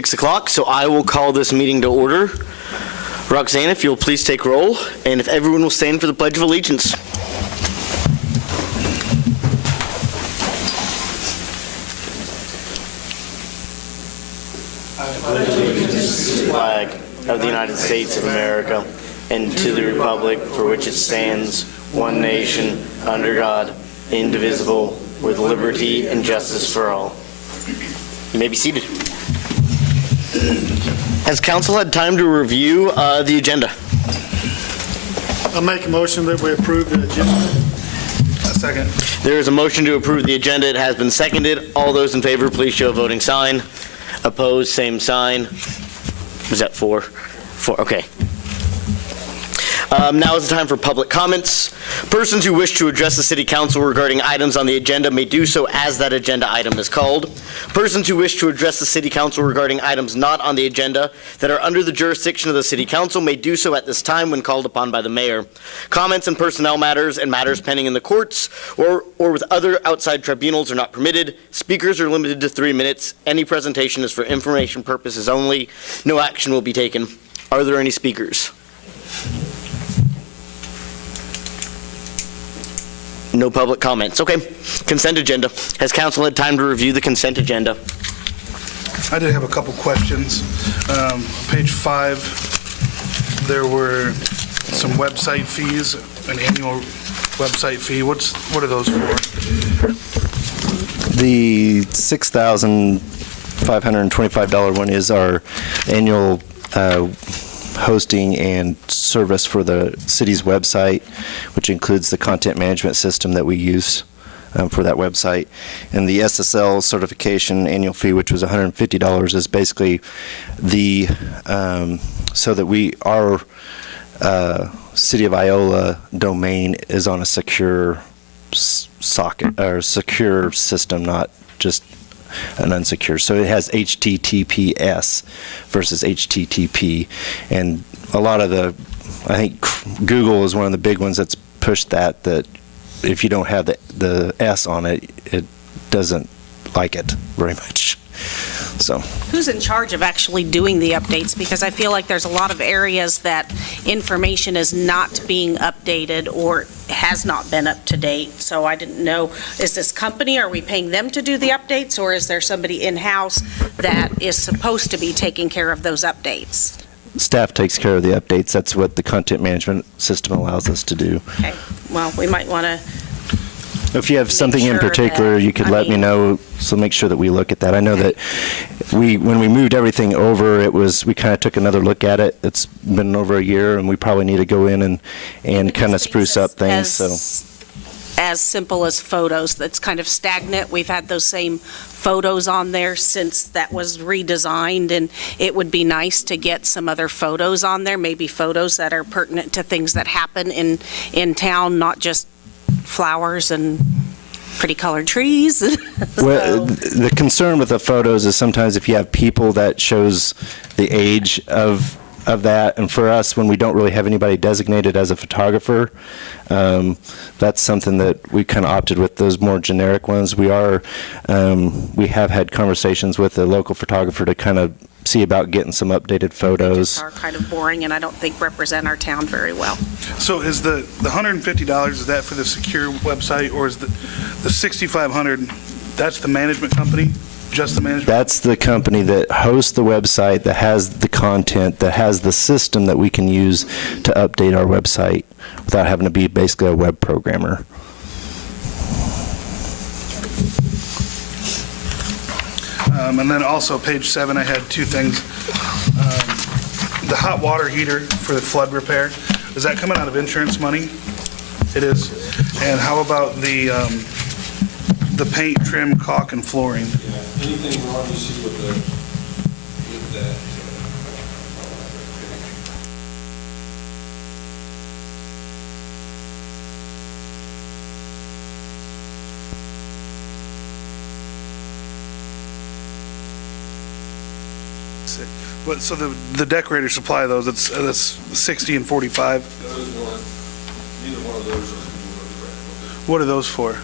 6 o'clock, so I will call this meeting to order. Roxanne, if you'll please take roll, and if everyone will stand for the Pledge of Allegiance. I pledge allegiance to the flag of the United States of America and to the republic for which it stands, one nation, under God, indivisible, with liberty and justice for all. You may be seated. Has council had time to review the agenda? I'll make a motion that we approve the agenda. A second. There is a motion to approve the agenda. It has been seconded. All those in favor, please show a voting sign. Opposed, same sign. Was that four? Four, okay. Now is the time for public comments. Persons who wish to address the City Council regarding items on the agenda may do so as that agenda item is called. Persons who wish to address the City Council regarding items not on the agenda that are under the jurisdiction of the City Council may do so at this time when called upon by the Mayor. Comments in personnel matters and matters pending in the courts or with other outside tribunals are not permitted. Speakers are limited to 3 minutes. Any presentation is for information purposes only. No action will be taken. Are there any speakers? No public comments. Okay. Consent agenda. Has council had time to review the consent agenda? I did have a couple questions. Page 5, there were some website fees, an annual website fee. What are those for? The $6,525 one is our annual hosting and service for the city's website, which includes the content management system that we use for that website. And the SSL certification annual fee, which was $150, is basically the so that our City of Iola domain is on a secure socket or secure system, not just an unsecure. So it has HTTPS versus HTTP, and a lot of I think Google is one of the big ones that's pushed that if you don't have the S on it, it doesn't like it very much. So who's in charge of actually doing the updates? Because I feel like there's a lot of areas that information is not being updated or has not been up to date. So I didn't know, is this company, are we paying them to do the updates, or is there somebody in-house that is supposed to be taking care of those updates? Staff takes care of the updates. That's what the content management system allows us to do. Okay, well, we might want to. If you have something in particular, you could let me know, so make sure that we look at that. I know that when we moved everything over, we kind of took another look at it. It's been over a year, and we probably need to go in and kind of spruce up things. As simple as photos, that's kind of stagnant. We've had those same photos on there since that was redesigned, and it would be nice to get some other photos on there, maybe photos that are pertinent to things that happen in town, not just flowers and pretty colored trees. So. Well, the concern with the photos is sometimes if you have people that shows the age of that, and for us, when we don't really have anybody designated as a photographer, that's something that we kind of opted with those more generic ones. We have had conversations with a local photographer to kind of see about getting some updated photos. Are kind of boring and I don't think represent our town very well. So is the $150, is that for the secure website, or is the $6,500, that's the management company? Just the management? That's the company that hosts the website, that has the content, that has the system that we can use to update our website without having to be basically a web programmer. And then also page 7, I had two things. The hot water heater for the flood repair, is that coming out of insurance money? It is. And how about the paint, trim, caulk, and flooring? Yeah, anything wrong you see with that. But so the decorator supply those, that's 60 and 45. Those weren't, neither one of those was What are those for?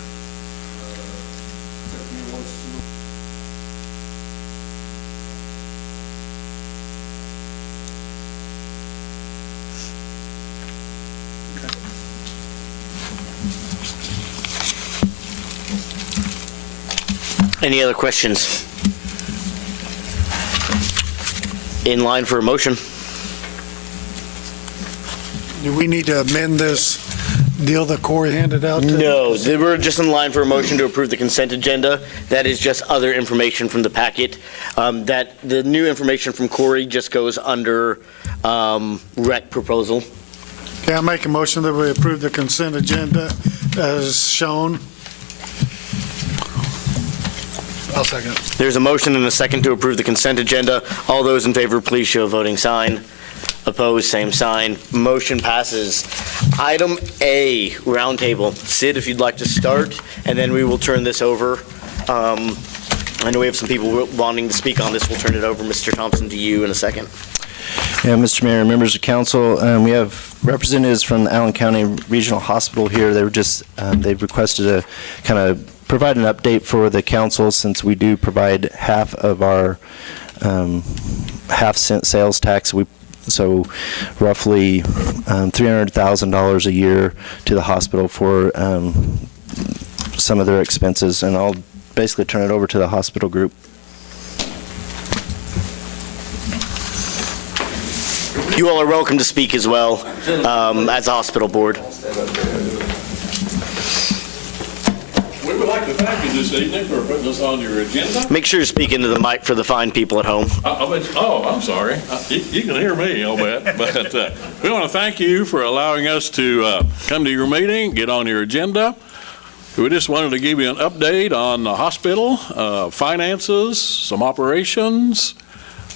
Any other questions? In line for a motion. Do we need to amend this deal that Corey handed out? No, they were just in line for a motion to approve the consent agenda. That is just other information from the packet. That the new information from Corey just goes under rec proposal. Okay, I make a motion that we approve the consent agenda as shown. I'll second. There's a motion and a second to approve the consent agenda. All those in favor, please show a voting sign. Opposed, same sign. Motion passes. Item A, roundtable. Sid, if you'd like to start, and then we will turn this over. I know we have some people wanting to speak on this. We'll turn it over, Mr. Thompson, to you in a second. Yeah, Mr. Mayor, members of council, we have representatives from the Allen County Regional Hospital here. They were just, they've requested to kind of provide an update for the council since we do provide half of our half-cent sales tax. So roughly $300,000 a year to the hospital for some of their expenses. And I'll basically turn it over to the hospital group. You all are welcome to speak as well as a hospital board. We would like to thank you this evening for putting us on your agenda. Make sure you speak into the mic for the fine people at home. I'm sorry. You can hear me, I'll bet. But we want to thank you for allowing us to come to your meeting, get on your agenda. We just wanted to give you an update on the hospital, finances, some operations,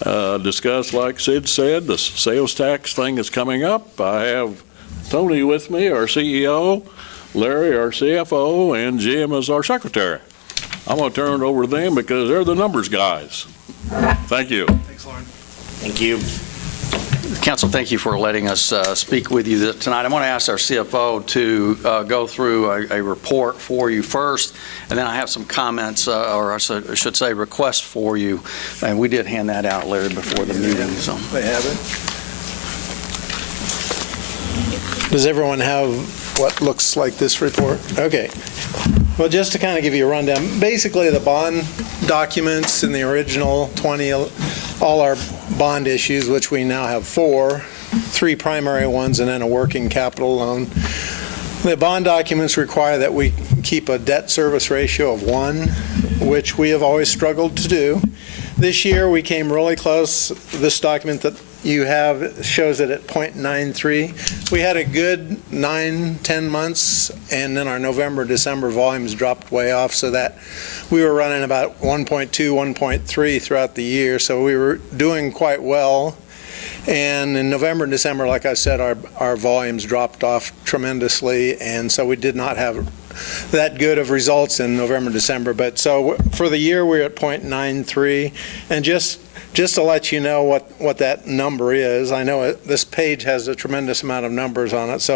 discuss, like Sid said, the sales tax thing is coming up. I have Tony with me, our CEO, Larry, our CFO, and Jim is our secretary. I'm going to turn it over to them because they're the numbers guys. Thank you. Thanks, Lauren. Thank you. Council, thank you for letting us speak with you tonight. I'm going to ask our CFO to go through a report for you first, and then I have some comments, or I should say requests for you. And we did hand that out, Larry, before the meeting. So. They have it. Does everyone have what looks like this report? Okay. Well, just to kind of give you a rundown, basically the bond documents in the original 20, all our bond issues, which we now have 4, 3 primary ones and then a working capital loan. The bond documents require that we keep a debt service ratio of 1, which we have always struggled to do. This year we came really close. This document that you have shows it at 0.93. We had a good 9-10 months, and then our November, December volumes dropped way off, so that we were running about 1.2, 1.3 throughout the year, so we were doing quite well. And in November and December, like I said, our volumes dropped off tremendously, and so we did not have that good of results in November and December. But so for the year, we're at 0.93, and just to let you know what that number is, I know this page has a tremendous amount of numbers on it,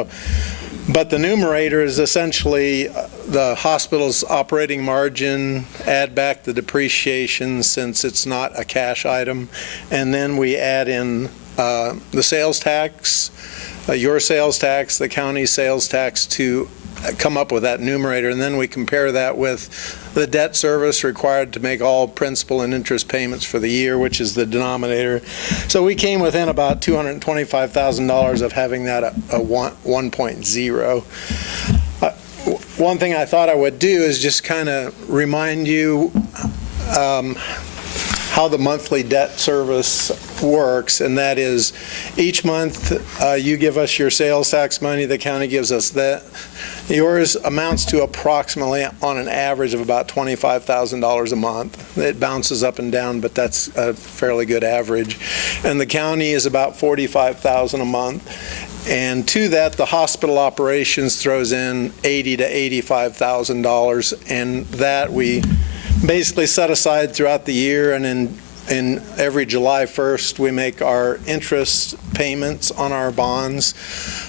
but the numerator is essentially the hospital's operating margin, add back the depreciation since it's not a cash item, and then we add in the sales tax, your sales tax, the county sales tax to come up with that numerator, and then we compare that with the debt service required to make all principal and interest payments for the year, which is the denominator. So we came within about $225,000 of having that a 1.0. One thing I thought I would do is just kind of remind you how the monthly debt service works, and that is each month you give us your sales tax money, the county gives us that. Yours amounts to approximately, on an average, of about $25,000 a month. It bounces up and down, but that's a fairly good average. And the county is about $45,000 a month. And to that, the hospital operations throws in $80,000 to $85,000, and that we basically set aside throughout the year, and in every July 1st, we make our interest payments on our bonds.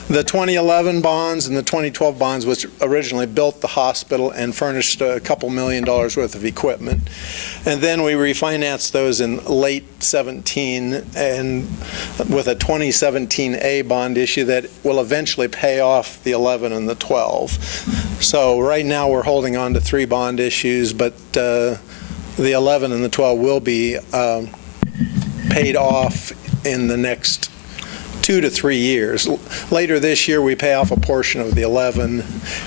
The 2011 bonds and the 2012 bonds, which originally built the hospital and furnished a couple $1 million worth of equipment. And then we refinanced those in late 17 and with a 2017A bond issue that will eventually pay off the 11 and the 12. So right now we're holding on to 3 bond issues, but the 11 and the 12 will be paid off in the next 2 to 3 years. Later this year, we pay off a portion of the 11,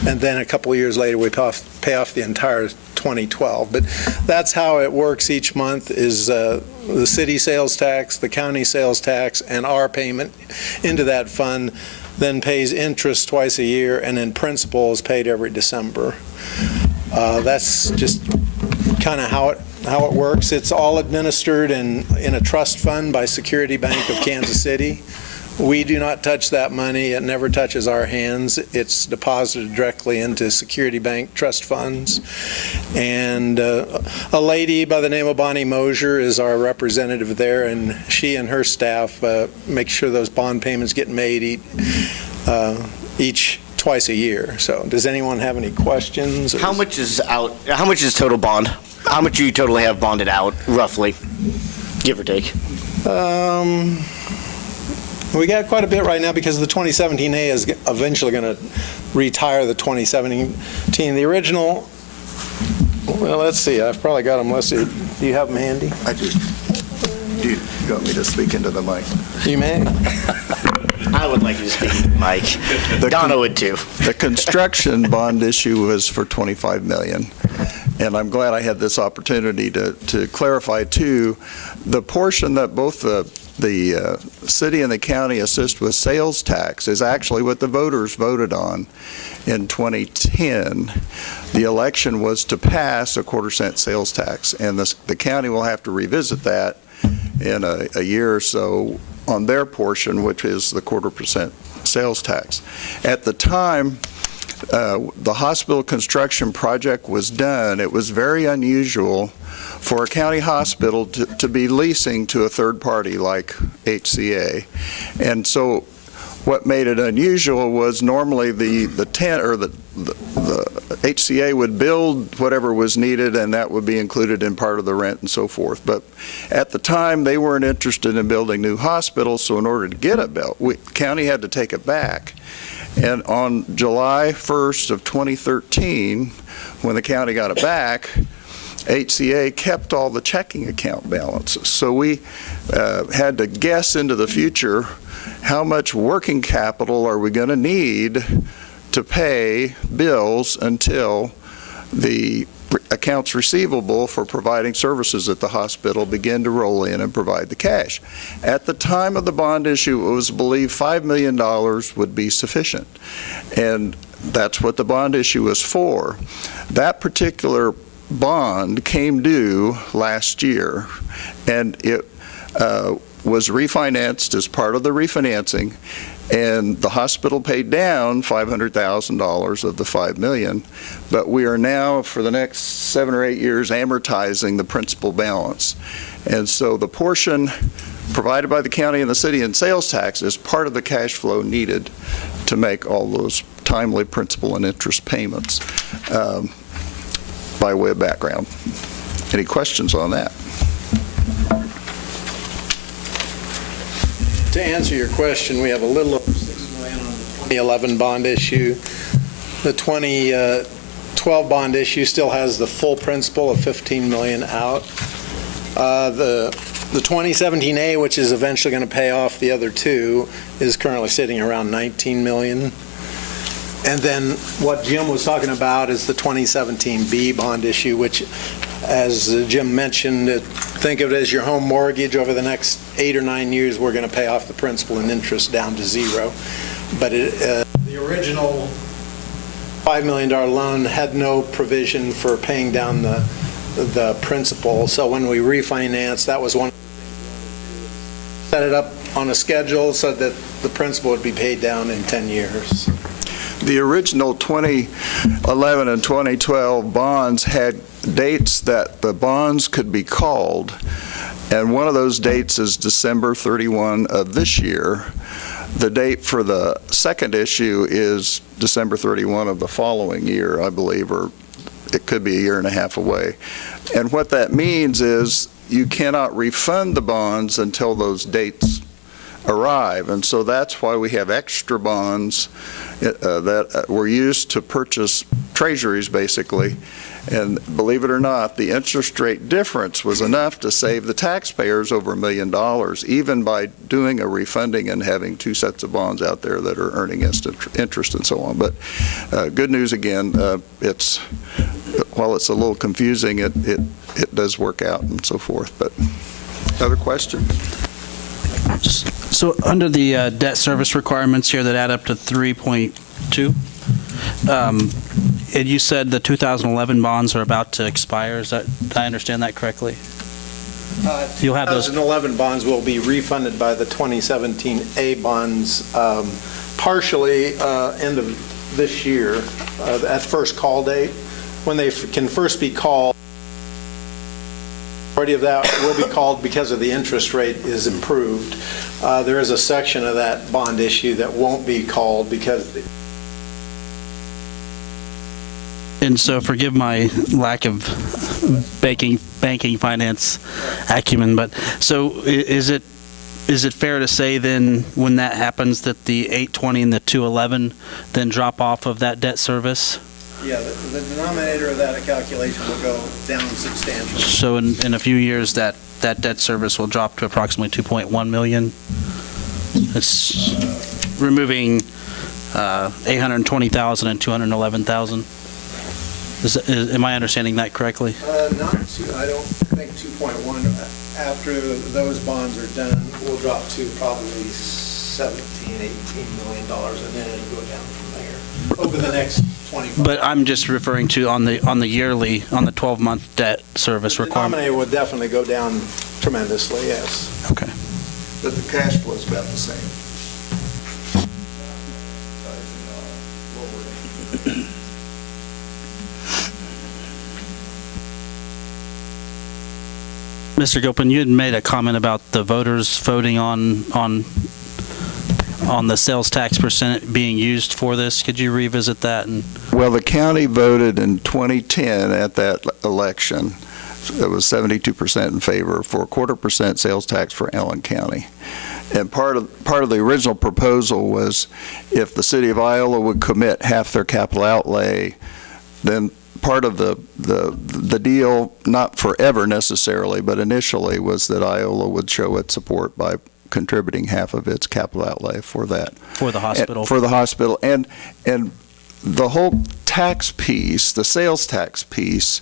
and then a couple of years later, we pay off the entire 2012. But that's how it works each month, is the city sales tax, the county sales tax, and our payment into that fund then pays interest twice a year, and then principal is paid every December. That's just kind of how it works. It's all administered in a trust fund by Security Bank of Kansas City. We do not touch that money. It never touches our hands. It's deposited directly into Security Bank trust funds. And a lady by the name of Bonnie Mosier is our representative there, and she and her staff make sure those bond payments get made each twice a year. So does anyone have any questions? How much is total bond? How much do you totally have bonded out, roughly, give or take? We got quite a bit right now because the 2017A is eventually going to retire the 2017. The original, well, let's see, I've probably got them listed. Do you have them handy? I do. Do you want me to speak into the mic? You may. I would like you to speak, Mike. Donna would too. The construction bond issue was for $25 million. And I'm glad I had this opportunity to clarify too, the portion that both the city and the county assist with sales tax is actually what the voters voted on in 2010. The election was to pass a 1/4-cent sales tax, and the county will have to revisit that in a year or so on their portion, which is the 1/4% sales tax. At the time the hospital construction project was done, it was very unusual for a county hospital to be leasing to a third party like HCA. And so what made it unusual was normally the HCA would build whatever was needed, and that would be included in part of the rent and so forth. But at the time, they weren't interested in building new hospitals, so in order to get it built, the county had to take it back. And on July 1st of 2013, when the county got it back, HCA kept all the checking account balances. So we had to guess into the future, how much working capital are we going to need to pay bills until the accounts receivable for providing services at the hospital begin to roll in and provide the cash. At the time of the bond issue, it was believed $5 million would be sufficient. And that's what the bond issue was for. That particular bond came due last year, and it was refinanced as part of the refinancing, and the hospital paid down $500,000 of the $5 million, but we are now, for the next 7 or 8 years, amortizing the principal balance. And so the portion provided by the county and the city in sales tax is part of the cash flow needed to make all those timely principal and interest payments. By way of background. Any questions on that? To answer your question, we have a little over $6 million on the 2011 bond issue. The 2012 bond issue still has the full principal of $15 million out. The 2017A, which is eventually going to pay off the other two, is currently sitting around $19 million. And then what Jim was talking about is the 2017B bond issue, which, as Jim mentioned, think of it as your home mortgage. Over the next 8 or 9 years, we're going to pay off the principal and interest down to zero. But the original $5 million loan had no provision for paying down the principal. So when we refinanced, that was one of the things. Set it up on a schedule so that the principal would be paid down in 10 years. The original 2011 and 2012 bonds had dates that the bonds could be called, and one of those dates is December 31 of this year. The date for the second issue is December 31 of the following year, I believe, or it could be a year and a half away. And what that means is you cannot refund the bonds until those dates arrive. And so that's why we have extra bonds that were used to purchase treasuries, basically. And believe it or not, the interest rate difference was enough to save the taxpayers over $1 million, even by doing a refunding and having two sets of bonds out there that are earning interest and so on. But good news again, while it's a little confusing, it does work out and so forth. But other question? So under the debt service requirements here that add up to 3.2, and you said the 2011 bonds are about to expire. Did I understand that correctly? You'll have those. 2011 bonds will be refunded by the 2017 A bonds partially end of this year at first call date. When they can first be called, majority of that will be called because of the interest rate is improved. There is a section of that bond issue that won't be called because. And so forgive my lack of banking finance acumen, but so is it fair to say then when that happens that the 820 and the 211 then drop off of that debt service? Yeah, the denominator of that calculation will go down substantially. So in a few years that debt service will drop to approximately 2.1 million? It's removing 820,000 and 211,000? Am I understanding that correctly? I don't think 2.1. After those bonds are done, we'll drop to probably $17, $18 million, and then it'll go down from there over the next 25. But I'm just referring to on the 12-month debt service requirement. The denominator would definitely go down tremendously, yes. Okay. But the cash flow is about the same. Mr. Gilpin, you had made a comment about the voters voting on the sales tax percent being used for this. Could you revisit that? Well, the county voted in 2010 at that election. It was 72% in favor for a 0.25% sales tax for Allen County. And part of the original proposal was if the city of Iola would commit half their capital outlay, then part of the deal, not forever necessarily, but initially, was that Iola would show its support by contributing half of its capital outlay for that. For the hospital. For the hospital. And the whole tax piece, the sales tax piece,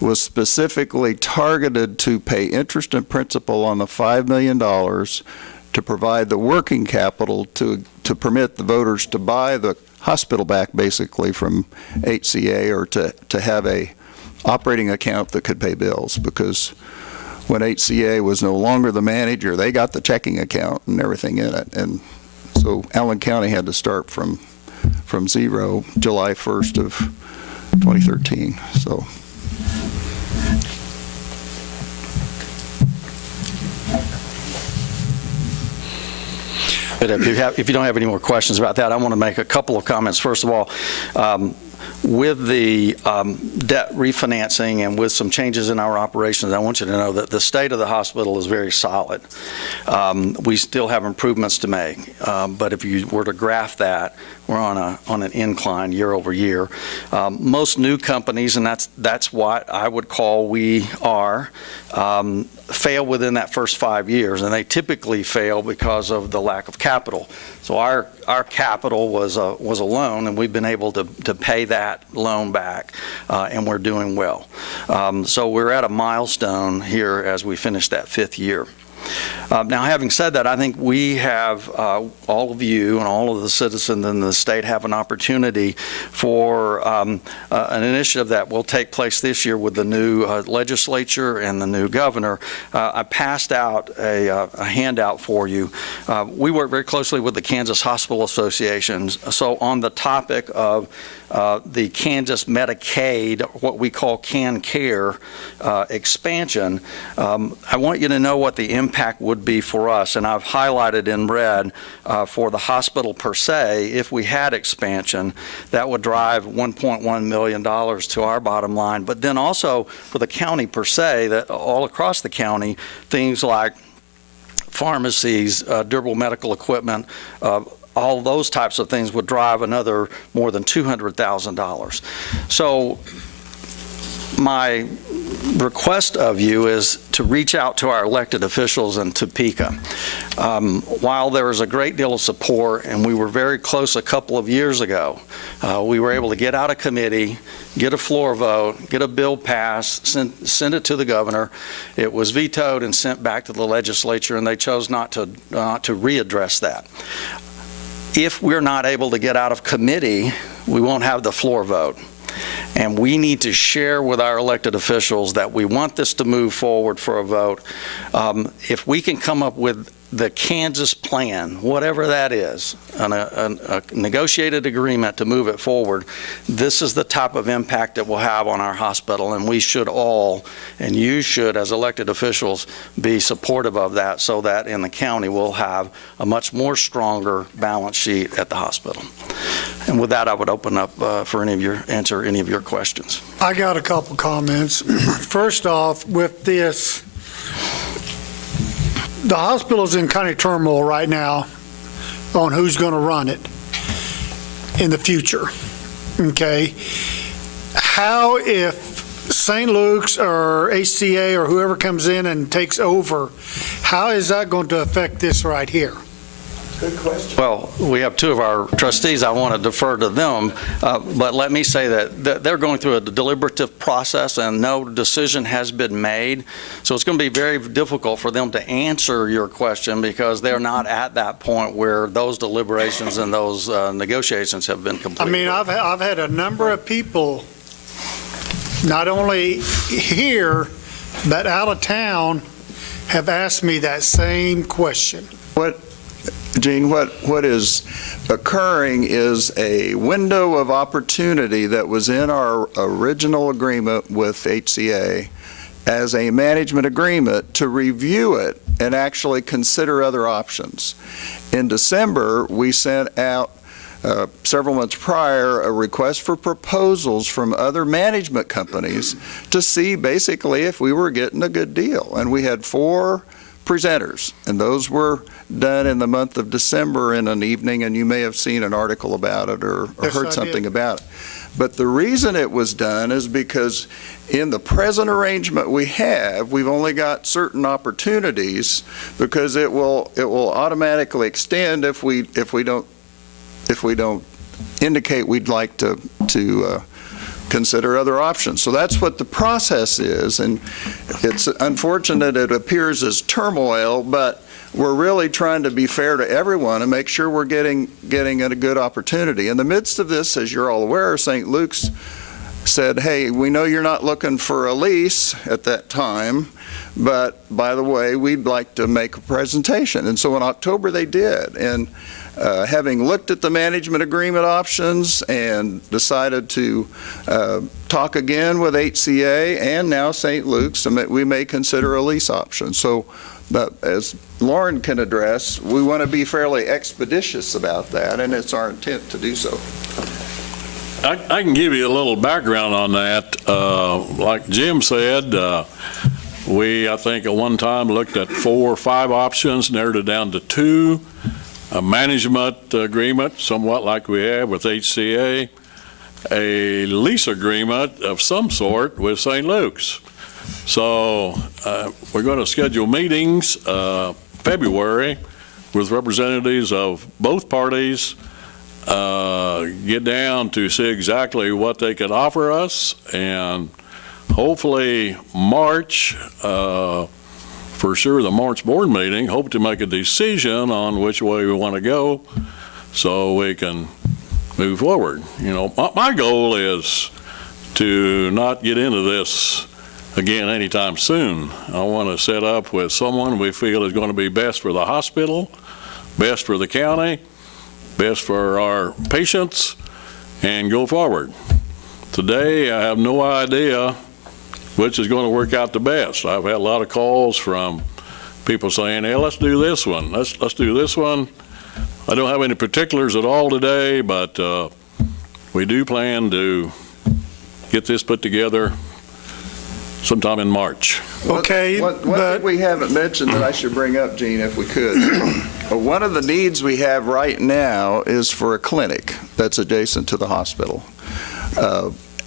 was specifically targeted to pay interest and principal on the $5 million to provide the working capital to permit the voters to buy the hospital back, basically, from HCA, or to have a operating account that could pay bills, because when HCA was no longer the manager, they got the checking account and everything in it. And so Allen County had to start from zero July 1st of 2013. So. But if you don't have any more questions about that, I want to make a couple of comments. First of all, with the debt refinancing and with some changes in our operations, I want you to know that the state of the hospital is very solid. We still have improvements to make, but if you were to graph that, we're on an incline year over year. Most new companies, and that's what I would call we are, fail within that first 5 years, and they typically fail because of the lack of capital. So our capital was a loan, and we've been able to pay that loan back, and we're doing well. So we're at a milestone here as we finish that 5th year. Now, having said that, I think we have, all of you and all of the citizens in the state have an opportunity for an initiative that will take place this year with the new legislature and the new governor. I passed out a handout for you. We work very closely with the Kansas Hospital Associations. So on the topic of the Kansas Medicaid, what we call CanCare expansion, I want you to know what the impact would be for us. And I've highlighted in red for the hospital per se, if we had expansion, that would drive $1.1 million to our bottom line. But then also for the county per se, that all across the county, things like pharmacies, durable medical equipment, all those types of things would drive another more than $200,000. So my request of you is to reach out to our elected officials in Topeka. While there is a great deal of support, and we were very close a couple of years ago, we were able to get out of committee, get a floor vote, get a bill passed, send it to the governor. It was vetoed and sent back to the legislature, and they chose not to readdress that. If we're not able to get out of committee, we won't have the floor vote. And we need to share with our elected officials that we want this to move forward for a vote. If we can come up with the Kansas plan, whatever that is, a negotiated agreement to move it forward, this is the type of impact it will have on our hospital, and we should all, and you should as elected officials, be supportive of that so that in the county we'll have a much more stronger balance sheet at the hospital. And with that, I would open up for answer any of your questions. I got a couple comments. First off, with this, the hospital's in kind of turmoil right now on who's going to run it in the future, okay? How, if St. Luke's or HCA or whoever comes in and takes over, how is that going to affect this right here? Good question. Well, we have two of our trustees. I want to defer to them, but let me say that they're going through a deliberative process and no decision has been made. So it's going to be very difficult for them to answer your question because they're not at that point where those deliberations and those negotiations have been completed. I mean, I've had a number of people, not only here, but out of town, have asked me that same question. Gene, what is occurring is a window of opportunity that was in our original agreement with HCA as a management agreement to review it and actually consider other options. In December, we sent out several months prior a request for proposals from other management companies to see basically if we were getting a good deal. And we had 4 presenters, and those were done in the month of December in an evening, and you may have seen an article about it or Yes, heard I something did. about it. But the reason it was done is because in the present arrangement we have, we've only got certain opportunities because it will automatically extend if we don't indicate we'd like to consider other options. So that's what the process is, and it's unfortunate it appears as turmoil, but we're really trying to be fair to everyone and make sure we're getting a good opportunity. In the midst of this, as you're all aware, St. Luke's said, hey, we know you're not looking for a lease at that time, but by the way, we'd like to make a presentation. And so in October they did. And having looked at the management agreement options and decided to talk again with HCA and now St. Luke's, we may consider a lease option. So as Lauren can address, we want to be fairly expeditious about that, and it's our intent to do so. I can give you a little background on that. Like Jim said, we, I think, at one time looked at 4 or 5 options, narrowed it down to 2. A management agreement, somewhat like we have with HCA, a lease agreement of some sort with St. Luke's. So we're going to schedule meetings February with representatives of both parties, get down to see exactly what they could offer us, and hopefully March, for sure the March board meeting, hope to make a decision on which way we want to go so we can move forward. You know, my goal is to not get into this again anytime soon. I want to set up with someone we feel is going to be best for the hospital, best for the county, best for our patients, and go forward. Today, I have no idea which is going to work out the best. I've had a lot of calls from people saying, hey, let's do this one. Let's do this one. I don't have any particulars at all today, but we do plan to get this put together sometime in March. Okay, One but thing we haven't mentioned that I should bring up, Gene, if we could. One of the needs we have right now is for a clinic that's adjacent to the hospital.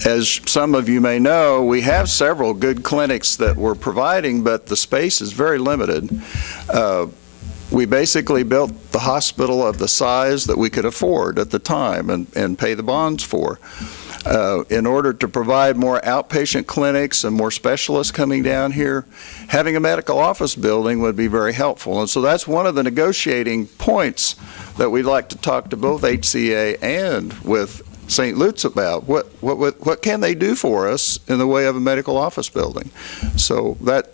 As some of you may know, we have several good clinics that we're providing, but the space is very limited. We basically built the hospital of the size that we could afford at the time and pay the bonds for. In order to provide more outpatient clinics and more specialists coming down here, having a medical office building would be very helpful. And so that's one of the negotiating points that we'd like to talk to both HCA and with St. Luke's about. What can they do for us in the way of a medical office building? So that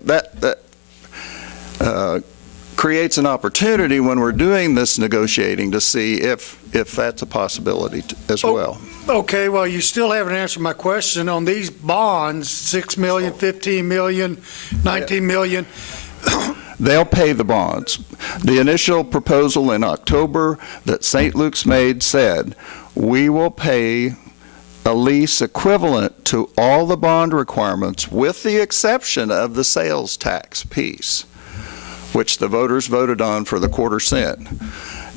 creates an opportunity when we're doing this negotiating to see if that's a possibility as well. okay, well, you still haven't answered my question on these bonds, 6 million, 15 million, 19 million. They'll pay the bonds. The initial proposal in October that St. Luke's made said, we will pay a lease equivalent to all the bond requirements with the exception of the sales tax piece, which the voters voted on for the quarter cent.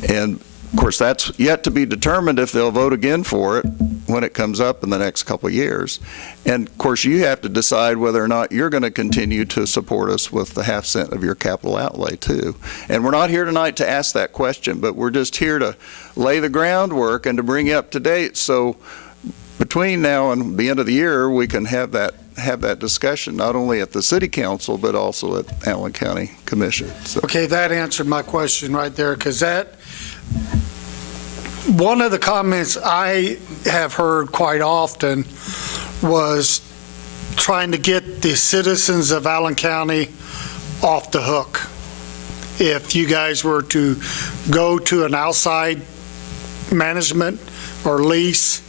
And of course, that's yet to be determined if they'll vote again for it when it comes up in the next couple of years. And of course, you have to decide whether or not you're going to continue to support us with the half cent of your capital outlay too. And we're not here tonight to ask that question, but we're just here to lay the groundwork and to bring you up to date. So between now and the end of the year, we can have that discussion, not only at the city council, but also at Allen County Commission. So. Okay, that answered my question right there, because one of the comments I have heard quite often was trying to get the citizens of Allen County off the hook. If you guys were to go to an outside management or lease,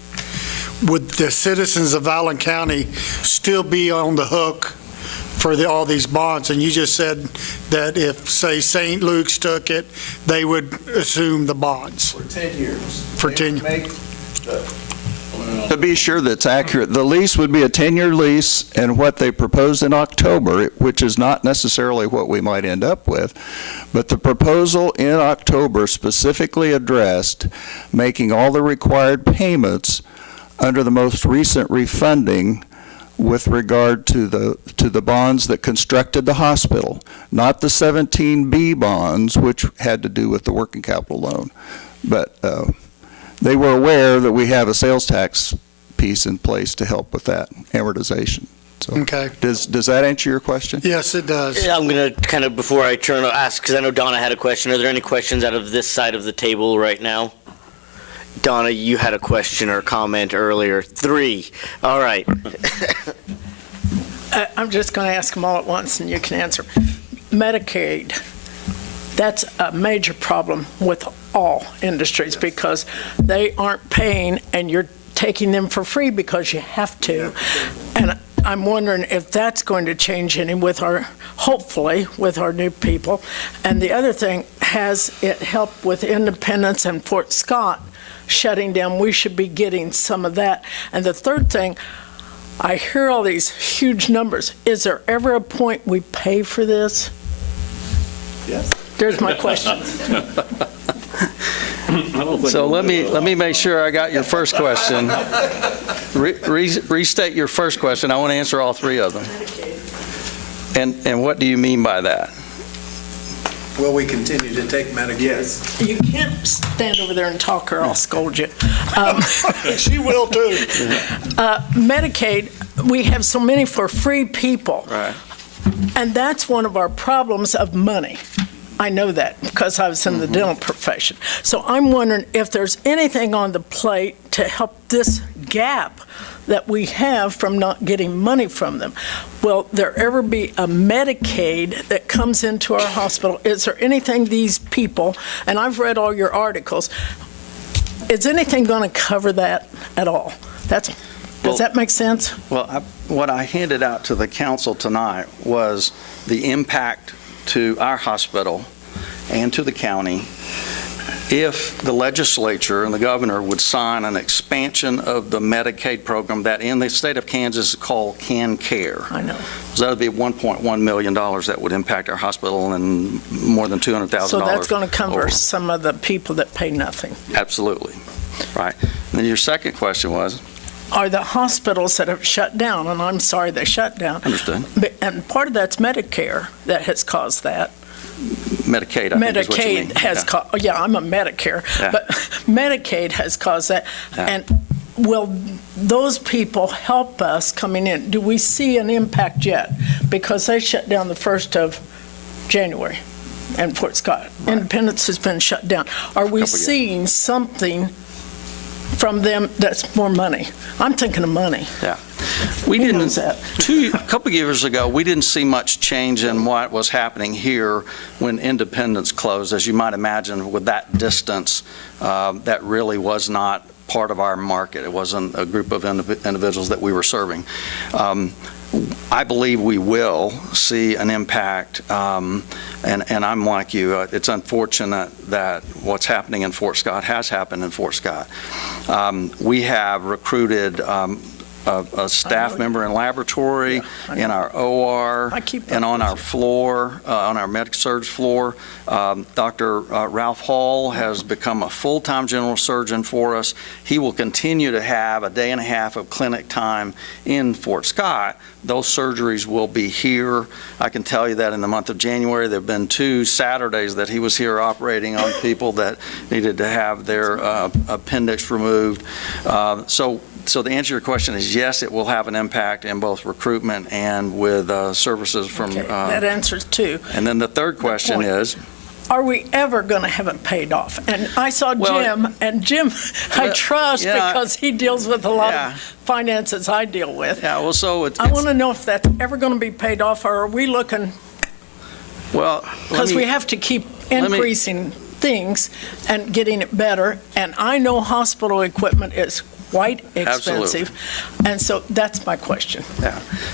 would the citizens of Allen County still be on the hook for all these bonds? And you just said that if, say, St. Luke's took it, they would assume the bonds. For 10 years. For 10 years. To be sure that's accurate, the lease would be a 10-year lease, and what they proposed in October, which is not necessarily what we might end up with, but the proposal in October specifically addressed making all the required payments under the most recent refunding with regard to the bonds that constructed the hospital, not the 17B bonds, which had to do with the working capital loan. But they were aware that we have a sales tax piece in place to help with that amortization. So, Okay. Does that answer your question? Yes, it does. I'm going to kind of, before I turn to ask, because I know Donna had a question, are there any questions out of this side of the table right now? Donna, you had a question or comment earlier. 3. All right. I'm just going to ask them all at once and you can answer. Medicaid, that's a major problem with all industries because they aren't paying and you're taking them for free because you have to. And I'm wondering if that's going to change any with hopefully with our new people. And the other thing, has it helped with Independence and Fort Scott shutting down? We should be getting some of that. And the third thing, I hear all these huge numbers. Is there ever a point we pay for this? Yes. There's my question. So let me make sure I got your first question. Restate your first question. I want to answer all 3 of them. And what do you mean by that? Will we continue to take Medicaid? Yes. You can't stand over there and talk or I'll scold you. She will too. Medicaid, we have so many for free people. Right. And that's one of our problems of money. I know that because I was in the dental profession. So I'm wondering if there's anything on the plate to help this gap that we have from not getting money from them. Will there ever be a Medicaid that comes into our hospital? Is there anything these people, and I've read all your articles, is anything going to cover that at all? Does that make sense? Well, what I handed out to the council tonight was the impact to our hospital and to the county if the legislature and the governor would sign an expansion of the Medicaid program that in the state of Kansas is called CanCare. I know. So that would be $1.1 million that would impact our hospital and more than $200,000. So that's going to cover over. some of the people that pay nothing. Absolutely. Right. And then your second question was? Are the hospitals that have shut down, and I'm sorry they shut down. Understood. And part of that's Medicare that has caused that. Medicaid, I think is what you mean. Medicaid has Yeah. caused, yeah, I'm a Medicare, Yeah. but Medicaid has caused that. Yeah. And will those people help us coming in? Do we see an impact yet? Because they shut down the 1st of January in Fort Scott. Right. Independence has been shut down. Are we Couple years. seeing something from them that's more money? I'm thinking of money. We Who didn't, knows that? a couple of years ago, we didn't see much change in what was happening here when Independence closed. As you might imagine, with that distance, that really was not part of our market. It wasn't a group of individuals that we were serving. I believe we will see an impact, and I'm like you. It's unfortunate that what's happening in Fort Scott has happened in Fort Scott. We have recruited a staff member in laboratory, in our OR, I keep and up on with our floor, on our medic surge floor. Dr. Ralph Hall has become a full-time general surgeon for us. He will continue to have a day and a half of clinic time in Fort Scott. Those surgeries will be here. I can tell you that in the month of January, there have been 2 Saturdays that he was here operating on people that needed to have their appendix removed. So the answer to your question is yes, it will have an impact in both recruitment and with services from. Okay, that answers 2. And then the third question point. is, Are we ever going to have it paid off? And I saw Well, Jim, and Jim I well, trust yeah. because he deals with a lot Yeah. of finances I deal with. yeah, well, so it's, I want to know if that's ever going to be paid off, or are we looking, well, because we have to keep let me- increasing things and getting it better. And I know hospital equipment is quite expensive. And so that's my question.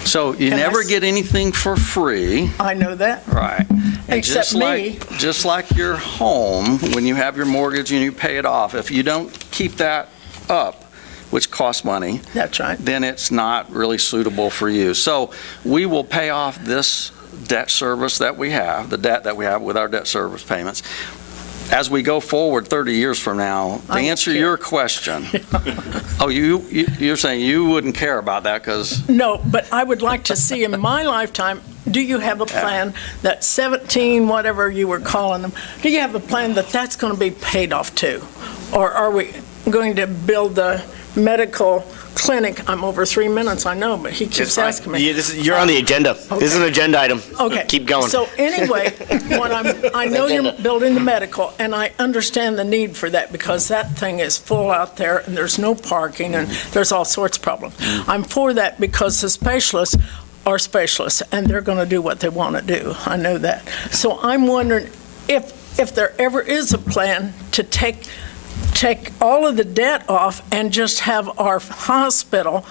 So you Can I never s- get anything for free. I know that. Right. And Except me. Just like your home, when you have your mortgage and you pay it off, if you don't keep that up, which costs money, That's right. then it's not really suitable for you. So we will pay off this debt service that we have, the debt that we have with our debt service payments. As we go forward 30 years from now, to I don't answer care. your question, you're saying you wouldn't care about that because, No, but I would like to see in my lifetime, do you have a plan that 17, whatever you were calling them, do you have a plan that that's going to be paid off too? Or are we going to build the medical clinic? I'm over 3 minutes, I know, but he keeps asking me. Yeah, you're on the agenda. This is an agenda item. Okay. Keep going. So anyway, I know you're building the medical, and I understand the need for that because that thing is full out there, and there's no parking, and there's all sorts of problems. I'm for that because the specialists are specialists, and they're going to do what they want to do. I know that. So I'm wondering if there ever is a plan to take all of the debt off and just have our hospital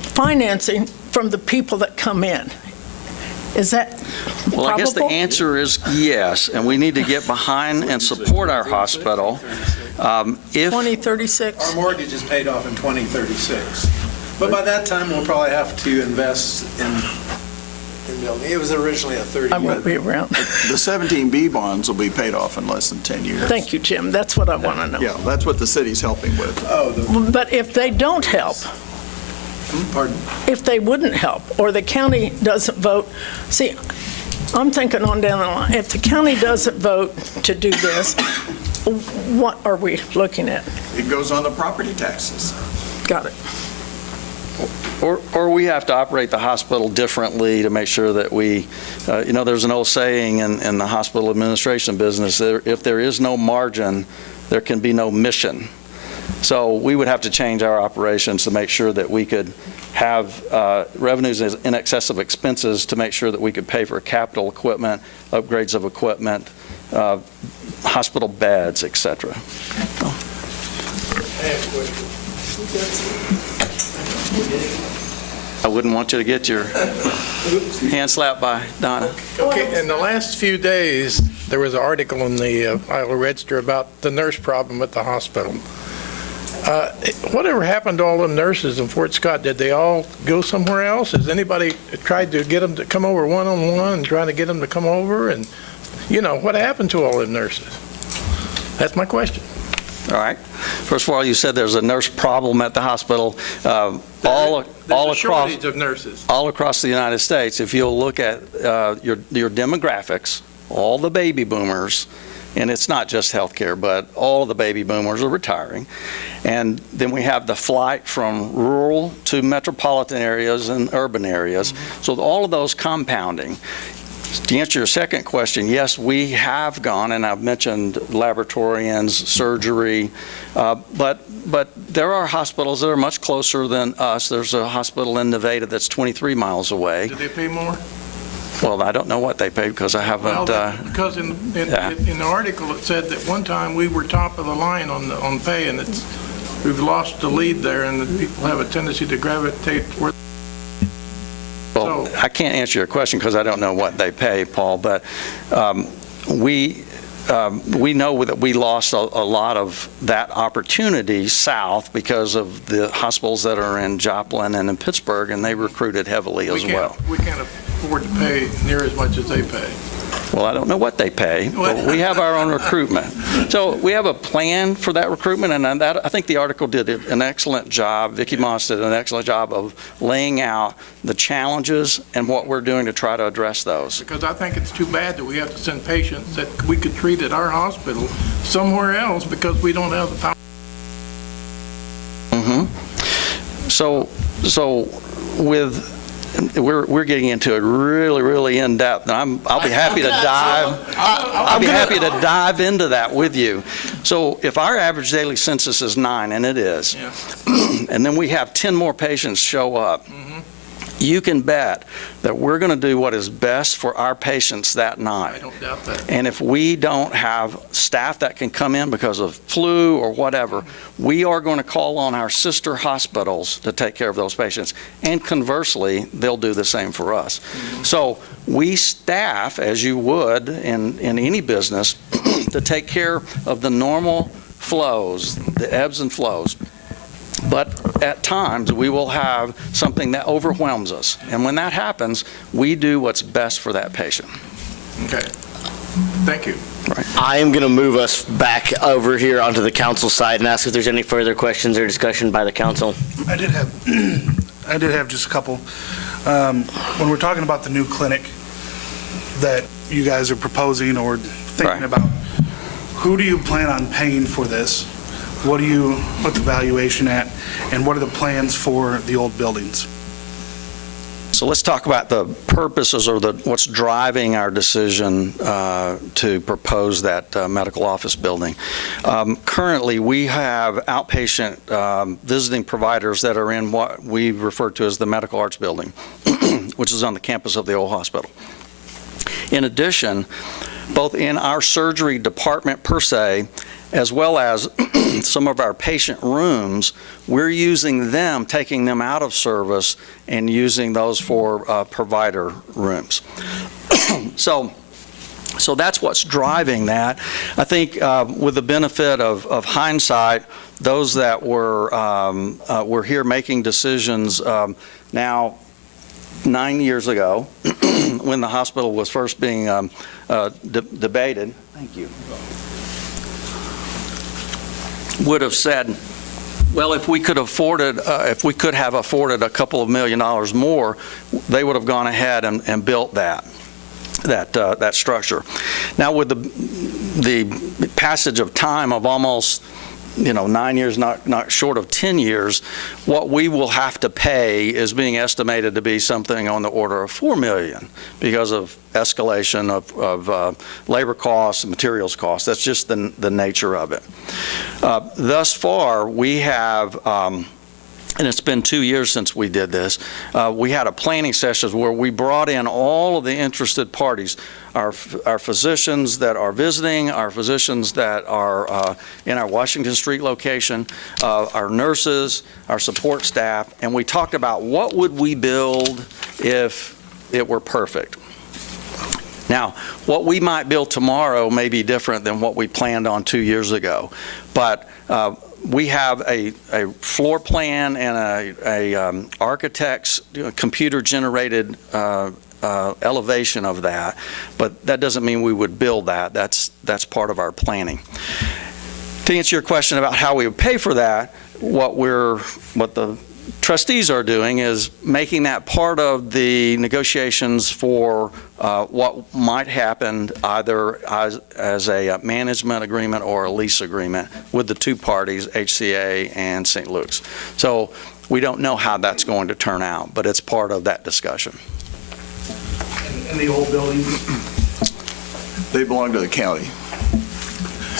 financing from the people that come in. Is that well, I guess the probable? answer is yes, and we need to get behind and support our hospital. If 2036? Our mortgage is paid off in 2036. But by that time, we'll probably have to invest in building. It was originally a 30-year. I won't be around. The 17B bonds will be paid off in less than 10 years. Thank you, Jim. That's what I want to know. Yeah, that's what the city's helping with. But if they don't help, Pardon? if they wouldn't help, or the county doesn't vote, see, I'm thinking on down the line, if the county doesn't vote to do this, what are we looking at? It goes on the property taxes. Got it. Or we have to operate the hospital differently to make sure that we, there's an old saying in the hospital administration business, if there is no margin, there can be no mission. So we would have to change our operations to make sure that we could have revenues in excess of expenses to make sure that we could pay for capital equipment, upgrades of equipment, hospital beds, et cetera. I wouldn't want you to get your hand slapped by Donna. Okay, in the last few days, there was an article in the Iola Register about the nurse problem at the hospital. Whatever happened to all them nurses in Fort Scott? Did they all go somewhere else? Has anybody tried to get them to come over one-on-one and try to get them to come over? And, what happened to all them nurses? That's my question. All right. First of all, you said there's a nurse problem at the hospital. All There's a shortage of nurses. All across the United States. If you'll look at your demographics, all the baby boomers, and it's not just healthcare, but all the baby boomers are retiring. And then we have the flight from rural to metropolitan areas and urban areas. So all of those compounding. To answer your second question, yes, we have gone, and I've mentioned laboratorians, surgery, but there are hospitals that are much closer than us. There's a hospital in Nevada that's 23 miles away. Do they pay more? Well, I don't know what they pay because I haven't. Because in the article it said that one time we were top of the line on pay, and we've lost the lead there, and the people have a tendency to gravitate toward. Well, I can't answer your question because I don't know what they pay, Paul, but we know that we lost a lot of that opportunity south because of the hospitals that are in Joplin and in Pittsburgh, and they recruited heavily as well. We can't afford to pay near as much as they pay. Well, I don't know what they pay, but we have our own recruitment. So we have a plan for that recruitment, and I think the article did an excellent job. Vicki Moss did an excellent job of laying out the challenges and what we're doing to try to address those. Because I think it's too bad that we have to send patients that we could treat at our hospital somewhere else because we don't have the power. So we're getting into it really in depth, and I'll be happy to dive. I'll be happy to dive into that with you. So if our average daily census is 9, and it is, and then we have 10 more patients show up, you can bet that we're going to do what is best for our patients that night. I don't doubt that. And if we don't have staff that can come in because of flu or whatever, we are going to call on our sister hospitals to take care of those patients. And conversely, they'll do the same for us. So we staff, as you would in any business, to take care of the normal flows, the ebbs and flows. But at times, we will have something that overwhelms us. And when that happens, we do what's best for that patient. Okay. Thank you. I am going to move us back over here onto the council side and ask if there's any further questions or discussion by the council. I did have just a couple. When we're talking about the new clinic that you guys are proposing or thinking about, who do you plan on paying for this? What do you put the valuation at, and what are the plans for the old buildings? So let's talk about the purposes or what's driving our decision to propose that medical office building. Currently, we have outpatient visiting providers that are in what we refer to as the medical arts building, which is on the campus of the old hospital. In addition, both in our surgery department per se, as well as some of our patient rooms, we're using them, taking them out of service and using those for provider rooms. So that's what's driving that. I think with the benefit of hindsight, those that were here making decisions now 9 years ago, when the hospital was first being debated, thank you, would have said, well, if we could have afforded a couple of $1 million more, they would have gone ahead and built that structure. Now, with the passage of time of almost 9 years, not short of 10 years, what we will have to pay is being estimated to be something on the order of $4 million because of escalation of labor costs and materials costs. That's just the nature of it. Thus far, we have, and it's been 2 years since we did this, we had a planning session where we brought in all of the interested parties, our physicians that are visiting, our physicians that are in our Washington Street location, our nurses, our support staff, and we talked about what would we build if it were perfect. Now, what we might build tomorrow may be different than what we planned on 2 years ago, but we have a floor plan and a architect's computer-generated elevation of that, but that doesn't mean we would build that. That's part of our planning. To answer your question about how we would pay for that, what the trustees are doing is making that part of the negotiations for what might happen either as a management agreement or a lease agreement with the two parties, HCA and St. Luke's. So we don't know how that's going to turn out, but it's part of that discussion. In the old buildings, They belong to the county.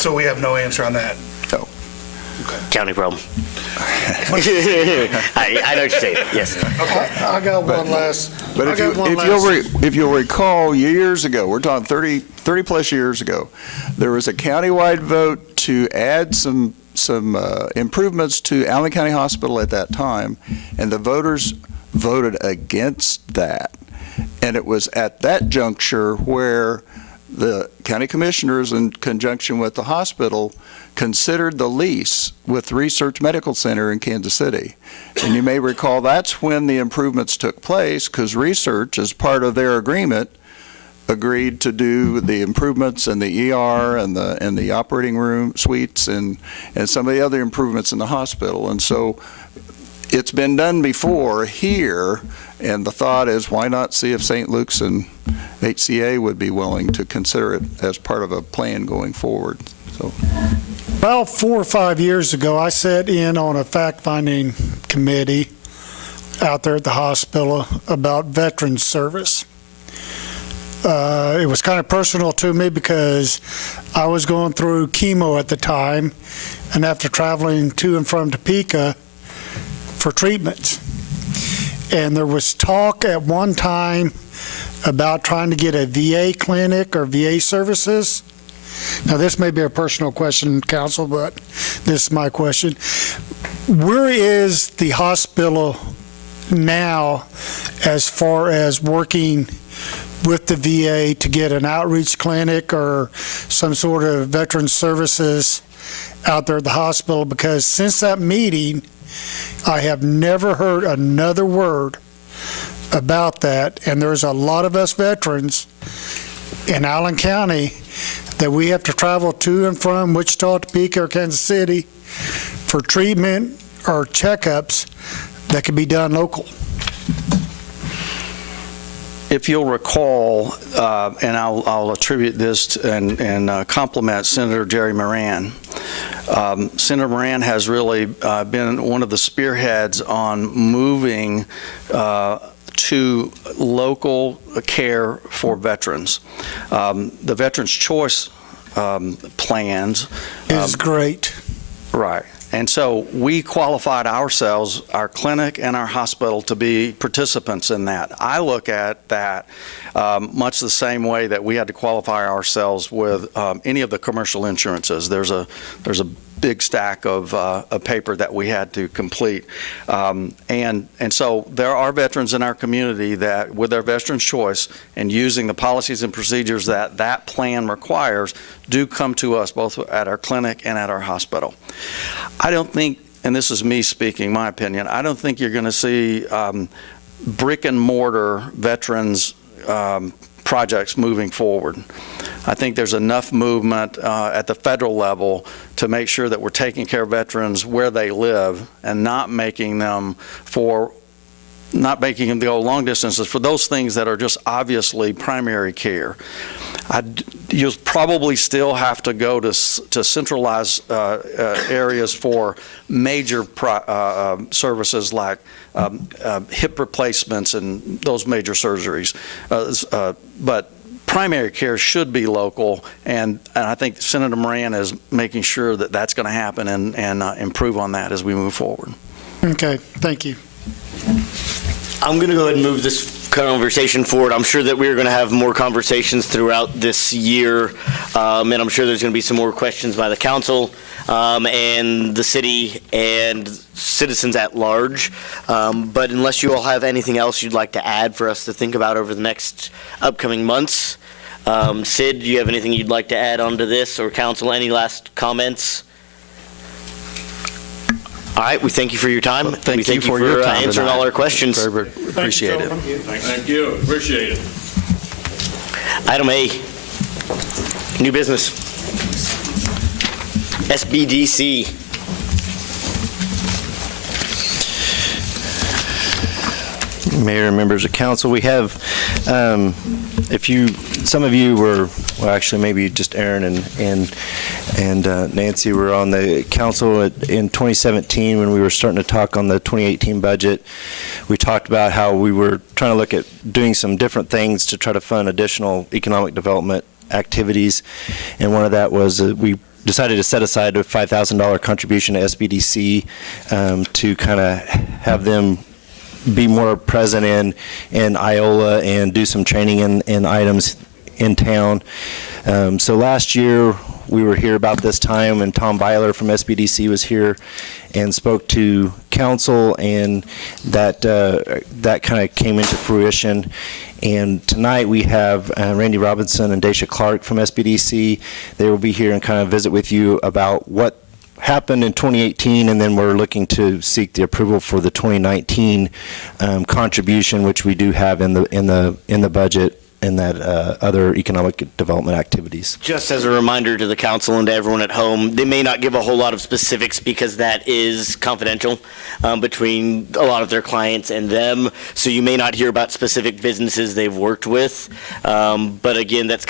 so we have no answer on that. County problem. I know what you're saying, yes. I got one last, But I got one last. if you'll recall, years ago, we're talking 30-plus years ago, there was a countywide vote to add some improvements to Allen County Hospital at that time, and the voters voted against that. And it was at that juncture where the county commissioners, in conjunction with the hospital, considered the lease with Research Medical Center in Kansas City. And you may recall that's when the improvements took place, because Research, as part of their agreement, agreed to do the improvements in the ER and the operating room suites and some of the other improvements in the hospital. And so it's been done before here, and the thought is, why not see if St. Luke's and HCA would be willing to consider it as part of a plan going forward. So. About 4 or 5 years ago, I sat in on a fact-finding committee out there at the hospital about veterans service. It was kind of personal to me because I was going through chemo at the time, and after traveling to and from Topeka for treatments. And there was talk at one time about trying to get a VA clinic or VA services. Now, this may be a personal question, Council, but this is my question. Where is the hospital now as far as working with the VA to get an outreach clinic or some sort of veteran services out there at the hospital? Because since that meeting, I have never heard another word about that, and there's a lot of us veterans in Allen County that we have to travel to and from Wichita, Topeka, or Kansas City for treatment or checkups that could be done local. If you'll recall, and I'll attribute this to, and compliment Senator Jerry Moran. Senator Moran has really been one of the spearheads on moving to local care for veterans. The Veterans Choice plans Is great. Right. And so we qualified ourselves, our clinic and our hospital, to be participants in that. I look at that much the same way that we had to qualify ourselves with any of the commercial insurances. There's a big stack of paper that we had to complete. And so there are veterans in our community that, with their Veterans Choice and using the policies and procedures that that plan requires, do come to us both at our clinic and at our hospital. I don't think, and this is me speaking, my opinion, I don't think you're going to see brick and mortar veterans projects moving forward. I think there's enough movement at the federal level to make sure that we're taking care of veterans where they live and not making them go long distances for those things that are just obviously primary care. You'll probably still have to go to centralized areas for major services like hip replacements and those major surgeries. But primary care should be local, and I think Senator Moran is making sure that that's going to happen and improve on that as we move forward. Okay, thank you. I'm going to go ahead and move this conversation forward. I'm sure that we're going to have more conversations throughout this year, and I'm sure there's going to be some more questions by the council and the city and citizens at large. But unless you all have anything else you'd like to add for us to think about over the next upcoming months, Sid, do you have anything you'd like to add onto this, or council, any last comments? All right, we thank you for your time. We Thank you for your time answering all tonight. our questions. Very appreciate it. Thank you, appreciate it. Item A, new business. SBDC. Mayor and members of council, we have, some of you were, well, actually, maybe just Aaron and Nancy were on the council in 2017 when we were starting to talk on the 2018 budget. We talked about how we were trying to look at doing some different things to try to fund additional economic development activities, and one of that was we decided to set aside a $5,000 contribution to SBDC to kind of have them be more present in Iola and do some training in items in town. So last year, we were here about this time, and Tom Byler from SBDC was here and spoke to council, and that kind of came into fruition. And tonight we have Randy Robinson and Daisha Clark from SBDC. They will be here and kind of visit with you about what happened in 2018, and then we're looking to seek the approval for the 2019 contribution, which we do have in the budget and that other economic development activities. Just as a reminder to the council and to everyone at home, they may not give a whole lot of specifics because that is confidential between a lot of their clients and them. So you may not hear about specific businesses they've worked with. But again, that's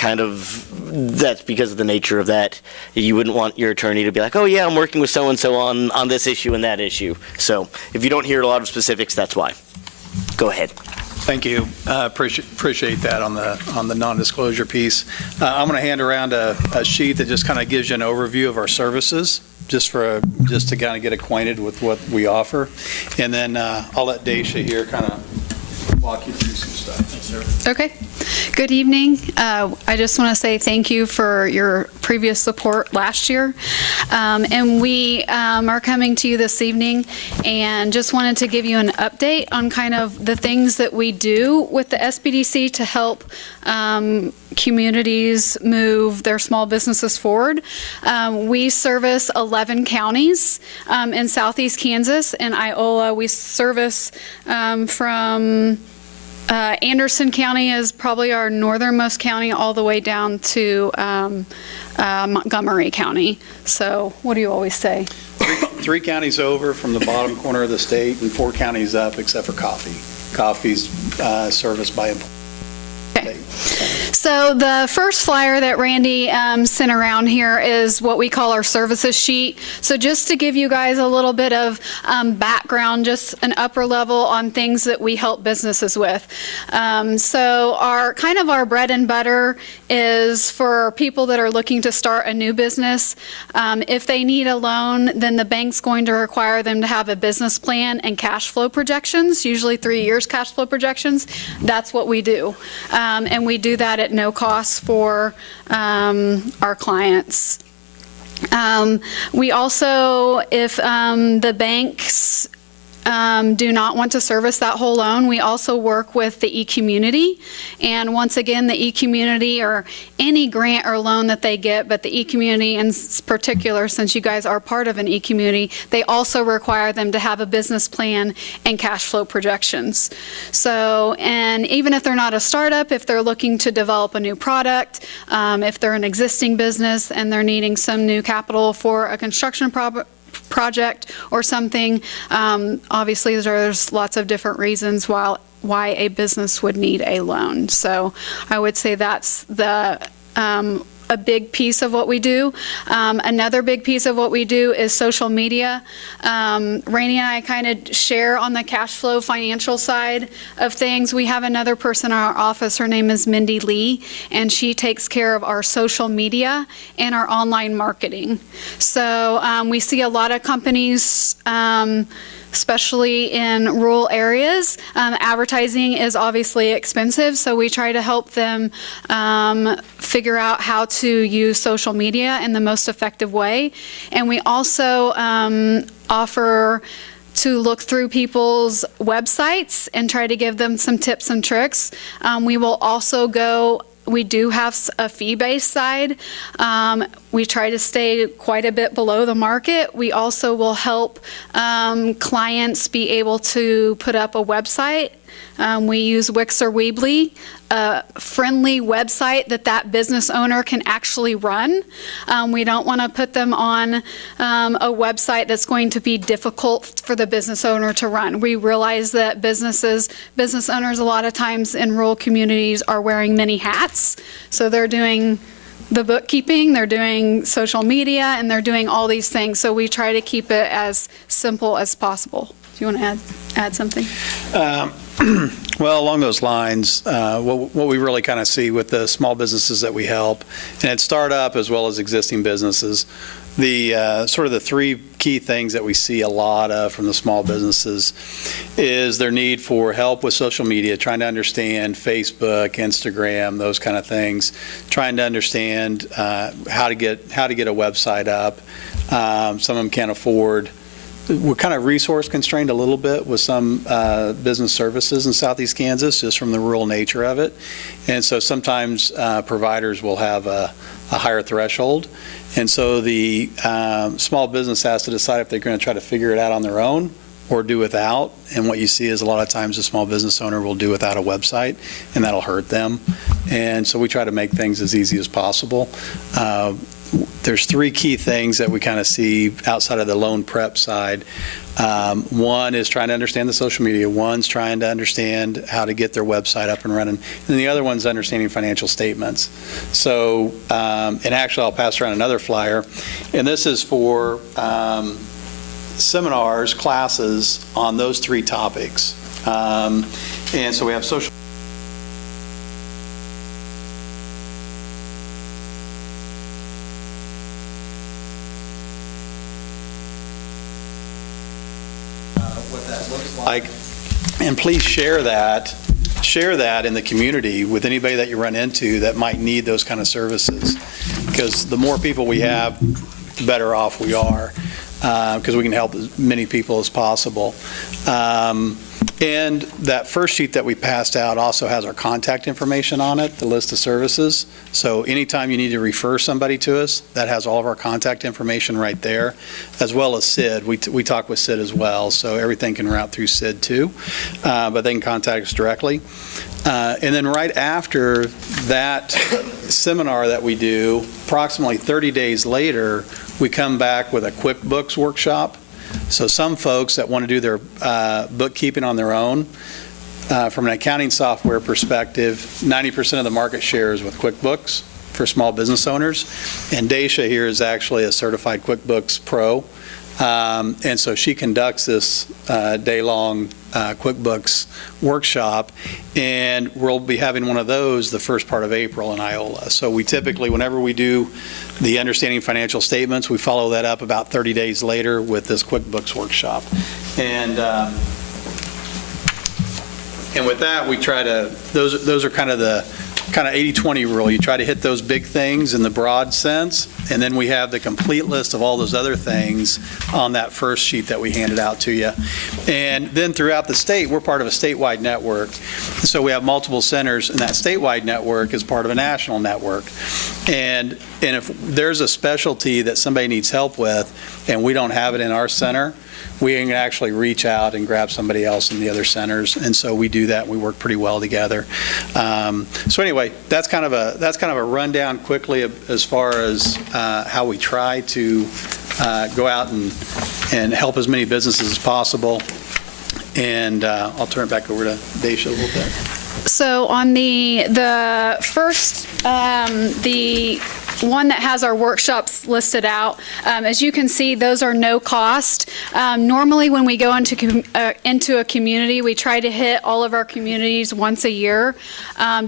because of the nature of that. You wouldn't want your attorney to be like, oh yeah, I'm working with so-and-so on this issue and that issue. So if you don't hear a lot of specifics, that's why. Go ahead. Thank you. Appreciate that on the non-disclosure piece. I'm going to hand around a sheet that just kind of gives you an overview of our services, just to kind of get acquainted with what we offer. And then I'll let Daisha here kind of walk you through some stuff. Thanks, sir. Okay. Good evening. I just want to say thank you for your previous support last year. And we are coming to you this evening and just wanted to give you an update on kind of the things that we do with the SBDC to help communities move their small businesses forward. We service 11 counties in southeast Kansas and Iola. We service from Anderson County is probably our northernmost county all the way down to Montgomery County. So what do you always say? Three counties over from the bottom corner of the state and 4 counties up except for coffee. Coffee's serviced by Okay. So the first flyer that Randy sent around here is what we call our services sheet. So just to give you guys a little bit of background, just an upper level on things that we help businesses with. So our bread and butter is for people that are looking to start a new business. If they need a loan, then the bank's going to require them to have a business plan and cash flow projections, usually 3 years cash flow projections. That's what we do. And we do that at no cost for our clients. We also, if the banks do not want to service that whole loan, we also work with the e-community. And once again, the e-community, or any grant or loan that they get, but the e-community in particular, since you guys are part of an e-community, they also require them to have a business plan and cash flow projections. So, and even if they're not a startup, if they're looking to develop a new product, if they're an existing business and they're needing some new capital for a construction project or something, obviously there's lots of different reasons why a business would need a loan. So I would say that's a big piece of what we do. Another big piece of what we do is social media. Rainey and I kind of share on the cash flow financial side of things. We have another person in our office, her name is Mindy Lee, and she takes care of our social media and our online marketing. So we see a lot of companies, especially in rural areas. Advertising is obviously expensive, so we try to help them figure out how to use social media in the most effective way. And we also offer to look through people's websites and try to give them some tips and tricks. We will also go we do have a fee-based side. We try to stay quite a bit below the market. We also will help clients be able to put up a website. We use Wix or Weebly, a friendly website that business owner can actually run. We don't want to put them on a website that's going to be difficult for the business owner to run. We realize that business owners a lot of times in rural communities are wearing many hats. So they're doing the bookkeeping, they're doing social media, and they're doing all these things. So we try to keep it as simple as possible. Do you want to add something? Well, along those lines, what we really kind of see with the small businesses that we help, and it's startup as well as existing businesses, the sort of the three key things that we see a lot of from the small businesses is their need for help with social media, trying to understand Facebook, Instagram, those kind of things, trying to understand how to get a website up. Some of them can't afford. We're kind of resource constrained a little bit with some business services in Southeast Kansas, just from the rural nature of it. And so sometimes providers will have a higher threshold. And so the small business has to decide if they're going to try to figure it out on their own or do without. And what you see is a lot of times a small business owner will do without a website, and that'll hurt them. And so we try to make things as easy as possible. There's three key things that we kind of see outside of the loan prep side. One is trying to understand the social media. One's trying to understand how to get their website up and running. And the other one's understanding financial statements. So, and actually I'll pass around another flyer. And this is for seminars, classes on those three topics. And so we have social. What that looks like, and please share that in the community with anybody that you run into that might need those kind of services, because the more people we have, the better off we are, because we can help as many people as possible. And that first sheet that we passed out also has our contact information on it, the list of services. So anytime you need to refer somebody to us, that has all of our contact information right there, as well as SID. We talk with SID as well, so everything can route through SID too, but they can contact us directly. And then right after that seminar that we do, approximately 30 days later, we come back with a QuickBooks workshop. So some folks that want to do their bookkeeping on their own, from an accounting software perspective, 90% of the market share is with QuickBooks for small business owners. And Daisha here is actually a certified QuickBooks Pro. And so she conducts this day-long QuickBooks workshop, and we'll be having one of those the first part of April in Iola. So we typically, whenever we do the understanding financial statements, we follow that up about 30 days later with this QuickBooks workshop. And with that, we try to, those are kind of the 80-20 rule. You try to hit those big things in the broad sense, and then we have the complete list of all those other things on that first sheet that we handed out to you. And then throughout the state, we're part of a statewide network. So we have multiple centers, and that statewide network is part of a national network. And if there's a specialty that somebody needs help with, and we don't have it in our center, we can actually reach out and grab somebody else in the other centers, and so we do that. We work pretty well together. So anyway, that's kind of a rundown quickly as far as how we try to go out and help as many businesses as possible. And I'll turn it back over to Daisha a little bit. So on the first, the one that has our workshops listed out, as you can see, those are no cost. Normally when we go into a community, we try to hit all of our communities once a year.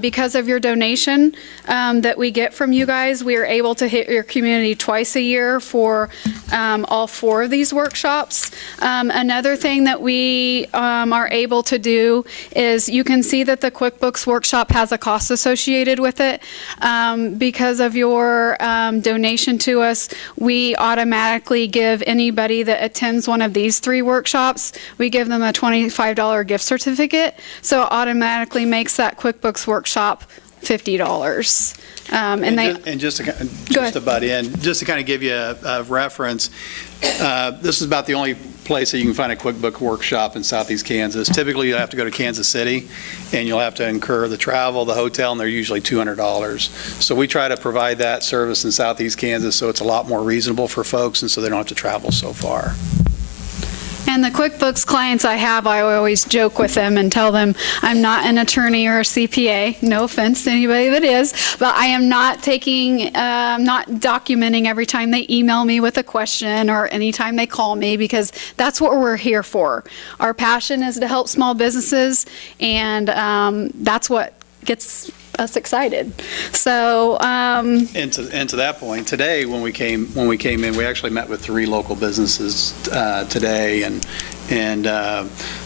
Because of your donation that we get from you guys, we are able to hit your community twice a year for all 4 of these workshops. Another thing that we are able to do is, you can see that the QuickBooks workshop has a cost associated with it. Because of your donation to us, we automatically give anybody that attends one of these 3 workshops, we give them a $25 gift certificate. So it automatically makes that QuickBooks workshop $50. And they, And just to, Go just ahead. to butt in, just to kind of give you a reference, this is about the only place that you can find a QuickBook workshop in Southeast Kansas. Typically, you'll have to go to Kansas City, and you'll have to incur the travel, the hotel, and they're usually $200. So we try to provide that service in Southeast Kansas, so it's a lot more reasonable for folks, and so they don't have to travel so far. And the QuickBooks clients I have, I always joke with them and tell them I'm not an attorney or a CPA. No offense to anybody that is, but I am not not documenting every time they email me with a question or anytime they call me, because that's what we're here for. Our passion is to help small businesses, and that's what gets us excited. So, And to that point, today, when we came in, we actually met with 3 local businesses today, and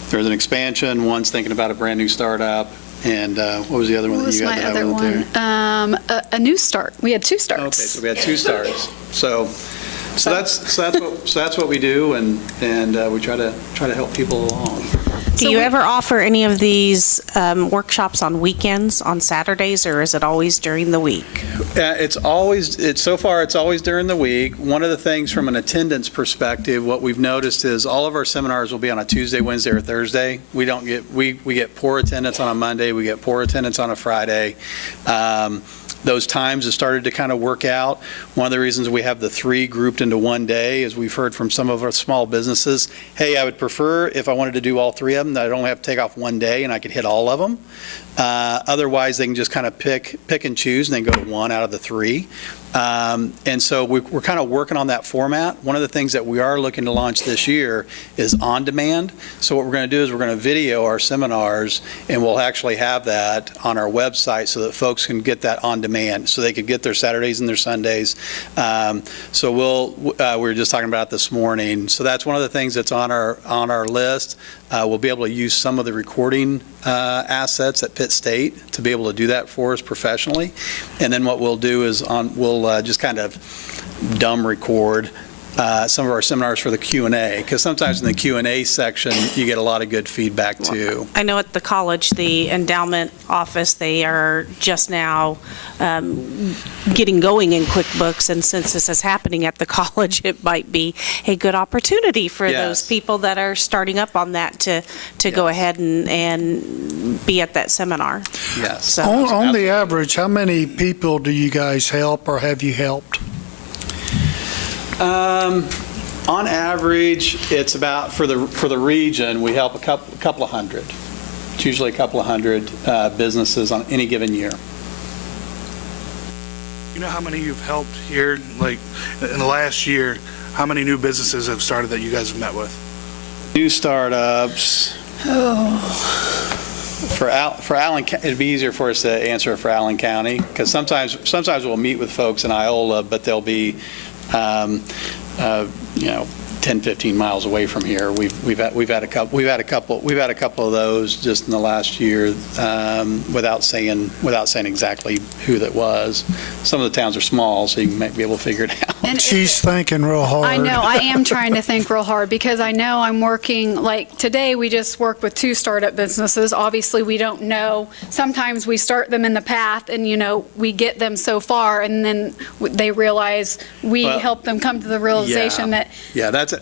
there's an expansion, one's thinking about a brand-new startup, and what was the other one what that was you my had? other one? A new start. We had 2 starts. Okay, so we had 2 starts. So that's what we do, and we try to help people along. Do you ever offer any of these workshops on weekends, on Saturdays, or is it always during the week? So far, it's always during the week. One of the things from an attendance perspective, what we've noticed is all of our seminars will be on a Tuesday, Wednesday, or Thursday. We get poor attendance on a Monday, we get poor attendance on a Friday. Those times have started to kind of work out. One of the reasons we have the 3 grouped into one day is we've heard from some of our small businesses, hey, I would prefer if I wanted to do all 3 of them, that I'd only have to take off one day and I could hit all of them. Otherwise, they can just kind of pick and choose and then go to 1 out of the 3. And so we're kind of working on that format. One of the things that we are looking to launch this year is on demand. So what we're going to do is we're going to video our seminars, and we'll actually have that on our website so that folks can get that on demand, so they could get their Saturdays and their Sundays. So we were just talking about it this morning. So that's one of the things that's on our list. We'll be able to use some of the recording assets at Pitt State to be able to do that for us professionally. And then what we'll do is we'll just kind of dumb record some of our seminars for the Q&A, because sometimes in the Q&A section, you get a lot of good feedback too. I know at the college, the endowment office, they are just now getting going in QuickBooks, and since this is happening at the college, it might be a good opportunity for those people that are starting up on that to go ahead and be at that seminar. Yes. So, On the average, how many people do you guys help or have you helped? On average, it's about, for the region, we help a couple of hundred. It's usually a couple of hundred businesses on any given year. You know how many you've helped here, like, in the last year, how many new businesses have started that you guys have met with? New startups. For Allen, it'd be easier for us to answer for Allen County, because sometimes we'll meet with folks in Iola, but they'll be 10, 15 miles away from here. We've had a couple of those just in the last year, without saying exactly who that was. Some of the towns are small, so you might be able to figure it out. And she's thinking real hard. I know, I am trying to think real hard, because I know I'm working, like, today we just worked with 2 startup businesses. Obviously, we don't know. Sometimes we start them in the path and, we get them so far, and then they realize we help them come to the realization that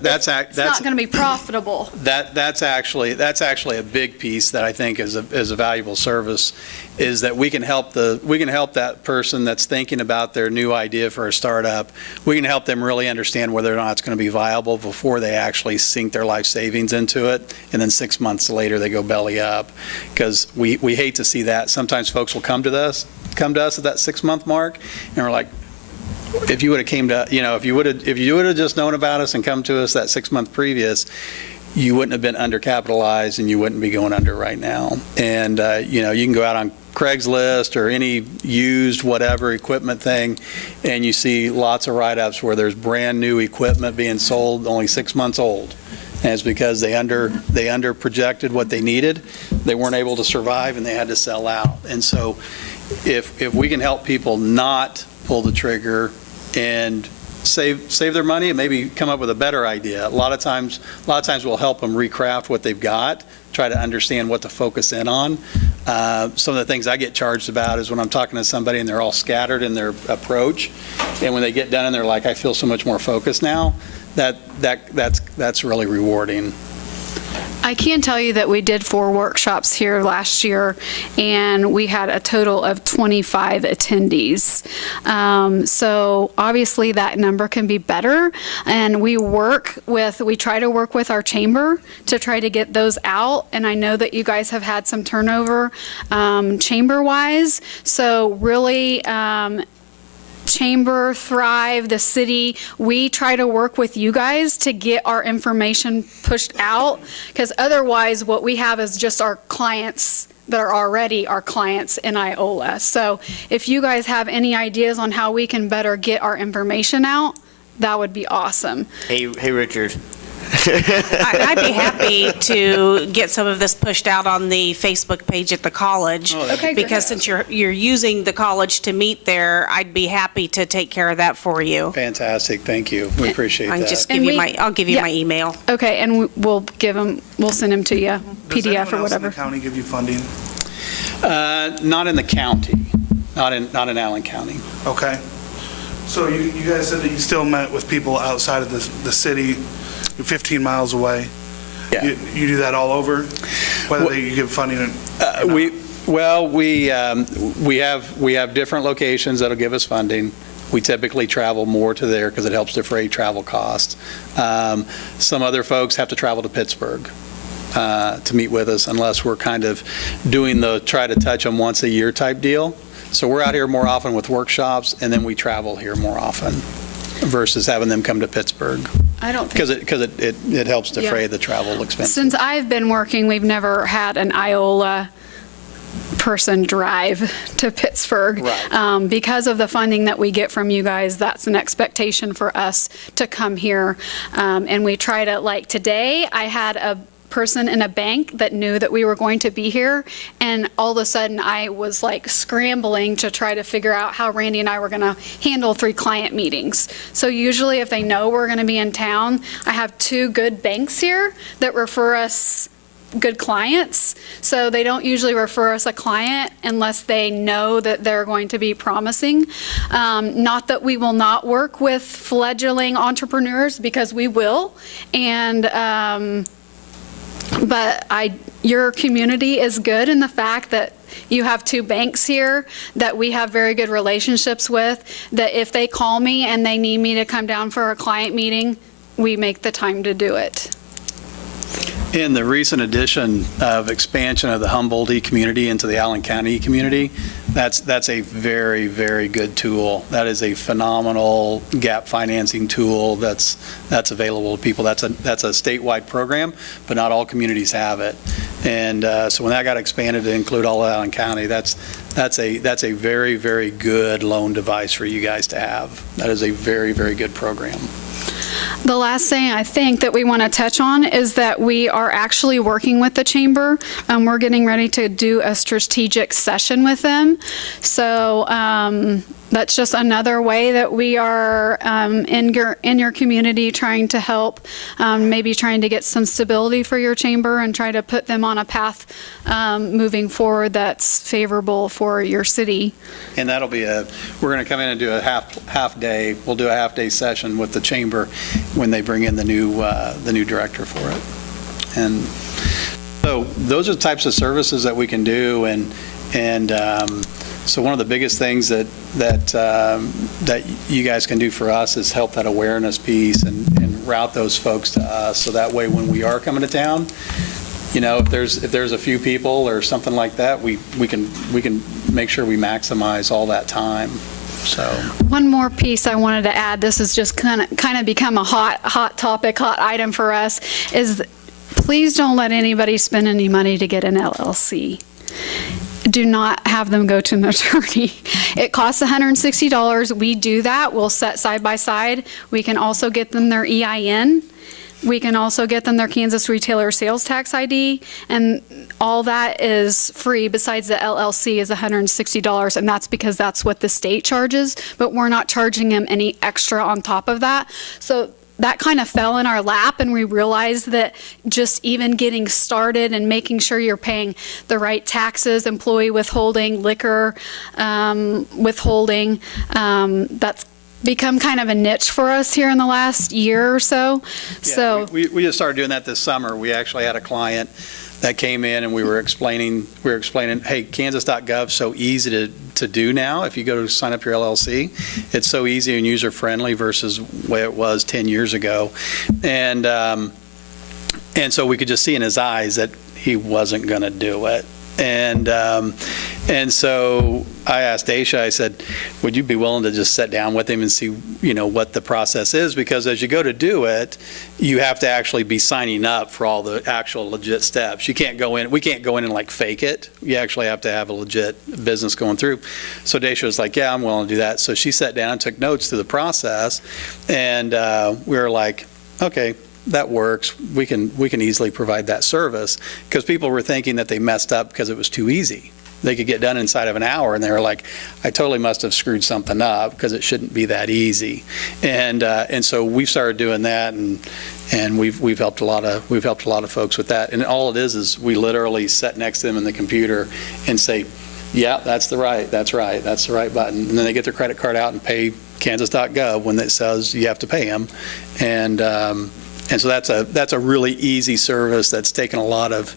that's not going to be profitable. That's actually a big piece that I think is a valuable service, is that we can help that person that's thinking about their new idea for a startup. We can help them really understand whether or not it's going to be viable before they actually sink their life savings into it, and then 6 months later they go belly up. Because we hate to see that. Sometimes folks will come to us at that 6-month mark, and we're like, if you would have just known about us and come to us that 6-month previous, you wouldn't have been undercapitalized and you wouldn't be going under right now. And you can go out on Craigslist or any used whatever equipment thing, and you see lots of write-ups where there's brand new equipment being sold only 6 months old. And it's because they under projected what they needed. They weren't able to survive and they had to sell out. And so if we can help people not pull the trigger and save their money and maybe come up with a better idea. A lot of times we'll help them recraft what they've got, try to understand what to focus in on. Some of the things I get charged about is when I'm talking to somebody and they're all scattered in their approach, and when they get done and they're like, I feel so much more focused now, that's really rewarding. I can tell you that we did 4 workshops here last year, and we had a total of 25 attendees. So obviously that number can be better, and we try to work with our chamber to try to get those out, and I know that you guys have had some turnover chamber-wise, so really Chamber, Thrive, the city, we try to work with you guys to get our information pushed out, because otherwise what we have is just our clients that are already our clients in Iola. So if you guys have any ideas on how we can better get our information out, that would be awesome. Hey, Richard. I'd be happy to get some of this pushed out on the Facebook page at the college. Okay, great. Because since you're using the college to meet there, I'd be happy to take care of that for you. Fantastic, thank you. We appreciate I'll that. just give you I'll give you my email. Okay, and we'll send them to you, Does PDF anyone or else in whatever. the county give you funding? Not in the county, not in Allen County. Okay. So you guys said that you still met with people outside of the city, 15 miles away. Yeah. You do that all over, whether you give funding or not? We have different locations that'll give us funding. We typically travel more to there because it helps defray travel costs. Some other folks have to travel to Pittsburgh to meet with us unless we're kind of doing the try to touch them once a year type deal. So we're out here more often with workshops, and then we travel here more often versus having them come to Pittsburgh. I don't think. Because it helps defray the travel expenses. Since I've been working, we've never had an Iola person drive to Pittsburgh. Right. Because of the funding that we get from you guys, that's an expectation for us to come here. And we try to, like today, I had a person in a bank that knew that we were going to be here, and all of a sudden I was like scrambling to try to figure out how Randy and I were going to handle 3 client meetings. So usually if they know we're going to be in town, I have 2 good banks here that refer us good clients. So they don't usually refer us a client unless they know that they're going to be promising. Not that we will not work with fledgling entrepreneurs, because we will. And but your community is good in the fact that you have 2 banks here that we have very good relationships with, that if they call me and they need me to come down for a client meeting, we make the time to do it. In the recent addition of expansion of the Humboldt community into the Allen County community, that's a very, very good tool. That is a phenomenal gap financing tool that's available to people. That's a statewide program, but not all communities have it. And so when that got expanded to include all of Allen County, that's a very, very good loan device for you guys to have. That is a very, very good program. The last thing I think that we want to touch on is that we are actually working with the chamber. We're getting ready to do a strategic session with them. So that's just another way that we are in your community trying to help, maybe trying to get some stability for your chamber and try to put them on a path moving forward that's favorable for your city. And that'll be we're going to come in and do a half day. We'll do a half day session with the chamber when they bring in the new director for it. And so those are the types of services that we can do. And so one of the biggest things that you guys can do for us is help that awareness piece and route those folks to us. So that way, when we are coming to town, if there's a few people or something like that, we can make sure we maximize all that time. So one more piece I wanted to add, this has just kind of become a hot topic, hot item for us, is please don't let anybody spend any money to get an LLC. Do not have them go to an attorney. It costs $160. We do that. We'll set side by side. We can also get them their EIN. We can also get them their Kansas Retailer Sales Tax ID, and all that is free. Besides the LLC is $160, and that's because that's what the state charges, but we're not charging them any extra on top of that. So that kind of fell in our lap, and we realized that just even getting started and making sure you're paying the right taxes, employee withholding, liquor withholding, that's become kind of a niche for us here in the last year or so. Yeah, we just started doing that this summer. We actually had a client that came in and we were explaining, hey, Kansas.gov so easy to do now. If you go to sign up your LLC, it's so easy and user friendly versus the way it was 10 years ago. And so we could just see in his eyes that he wasn't going to do it. And so I asked Aisha, I said, would you be willing to just sit down with him and see, what the process is? Because as you go to do it, you have to actually be signing up for all the actual legit steps. We can't go in and like fake it. You actually have to have a legit business going through. So Daisha was like, yeah, I'm willing to do that. So she sat down and took notes through the process. And we were like, okay, that works. We can easily provide that service, because people were thinking that they messed up because it was too easy. They could get done inside of an hour, and they were like, I totally must have screwed something up because it shouldn't be that easy. And so we started doing that, and we've helped a lot of folks with that. And all it is we literally sit next to them in the computer and say, yeah, that's the right button. And then they get their credit card out and pay Kansas.gov when it says you have to pay them. And so that's a really easy service that's taken a lot of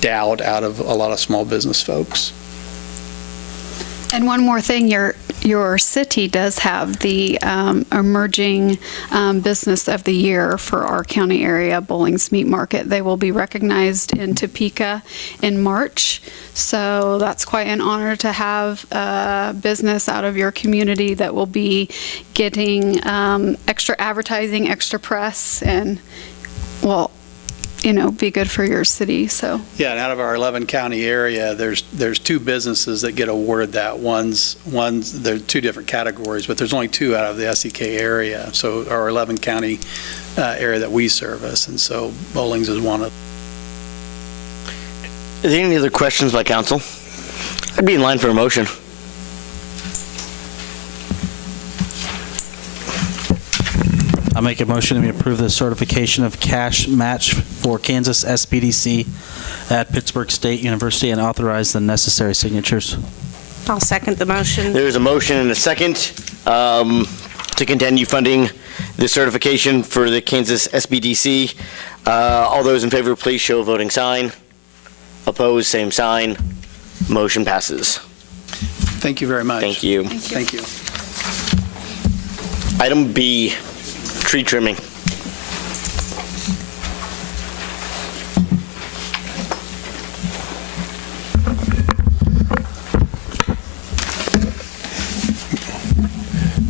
doubt out of a lot of small business folks. And one more thing, your city does have the emerging business of the year for our county area, Bowling's Meat Market. They will be recognized in Topeka in March. So that's quite an honor to have a business out of your community that will be getting extra advertising, extra press, and be good for your city. So yeah, and out of our 11 county area, there's two businesses that get awarded that. One's there are two different categories, but there's only two out of the SEK area. So our 11 county area that we service, and so Bowling's is one of. Is there any other questions by council? I'd be in line for a motion. I make a motion that we approve the certification of cash match for Kansas SBDC at Pittsburgh State University and authorize the necessary signatures. I'll second the motion. There's a motion and a second to continue funding the certification for the Kansas SBDC. All those in favor, please show a voting sign. Opposed, same sign. Motion passes. Thank you very much. Thank you. Thank you. Item B, tree trimming.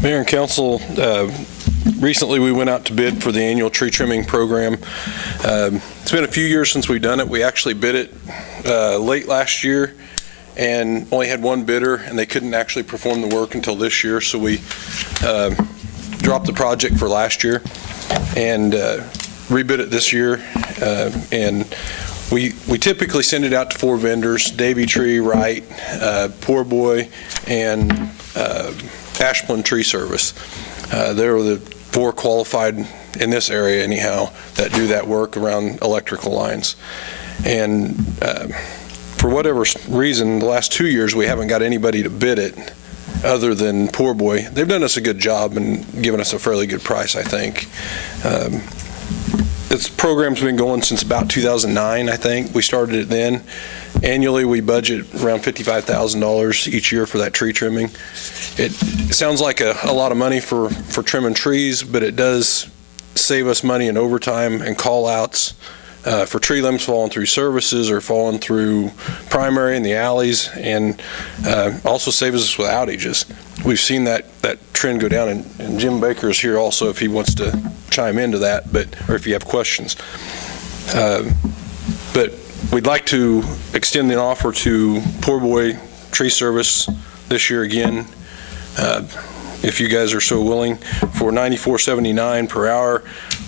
Mayor and council, recently we went out to bid for the annual tree trimming program. It's been a few years since we've done it. We actually bid it late last year and only had one bidder, and they couldn't actually perform the work until this year, so we dropped the project for last year and rebid it this year. And we typically send it out to 4 vendors: Davy Tree, Wright, Poor Boy, and Ashland Tree Service. They're the 4 qualified in this area anyhow that do that work around electrical lines. And for whatever reason, the last 2 years we haven't got anybody to bid it other than Poor Boy. They've done us a good job and given us a fairly good price, I think. This program's been going since about 2009, I think. We started it then. Annually, we budget around $55,000 each year for that tree trimming. It sounds like a lot of money for trimming trees, but it does save us money in overtime and call-outs for tree limbs falling through services or falling through primary in the alleys, and also saves us with outages. We've seen that trend go down, and Jim Baker is here also if he wants to chime into that, or if you have questions. But we'd like to extend the offer to Poor Boy Tree Service this year again, if you guys are so willing, for $94.79 per hour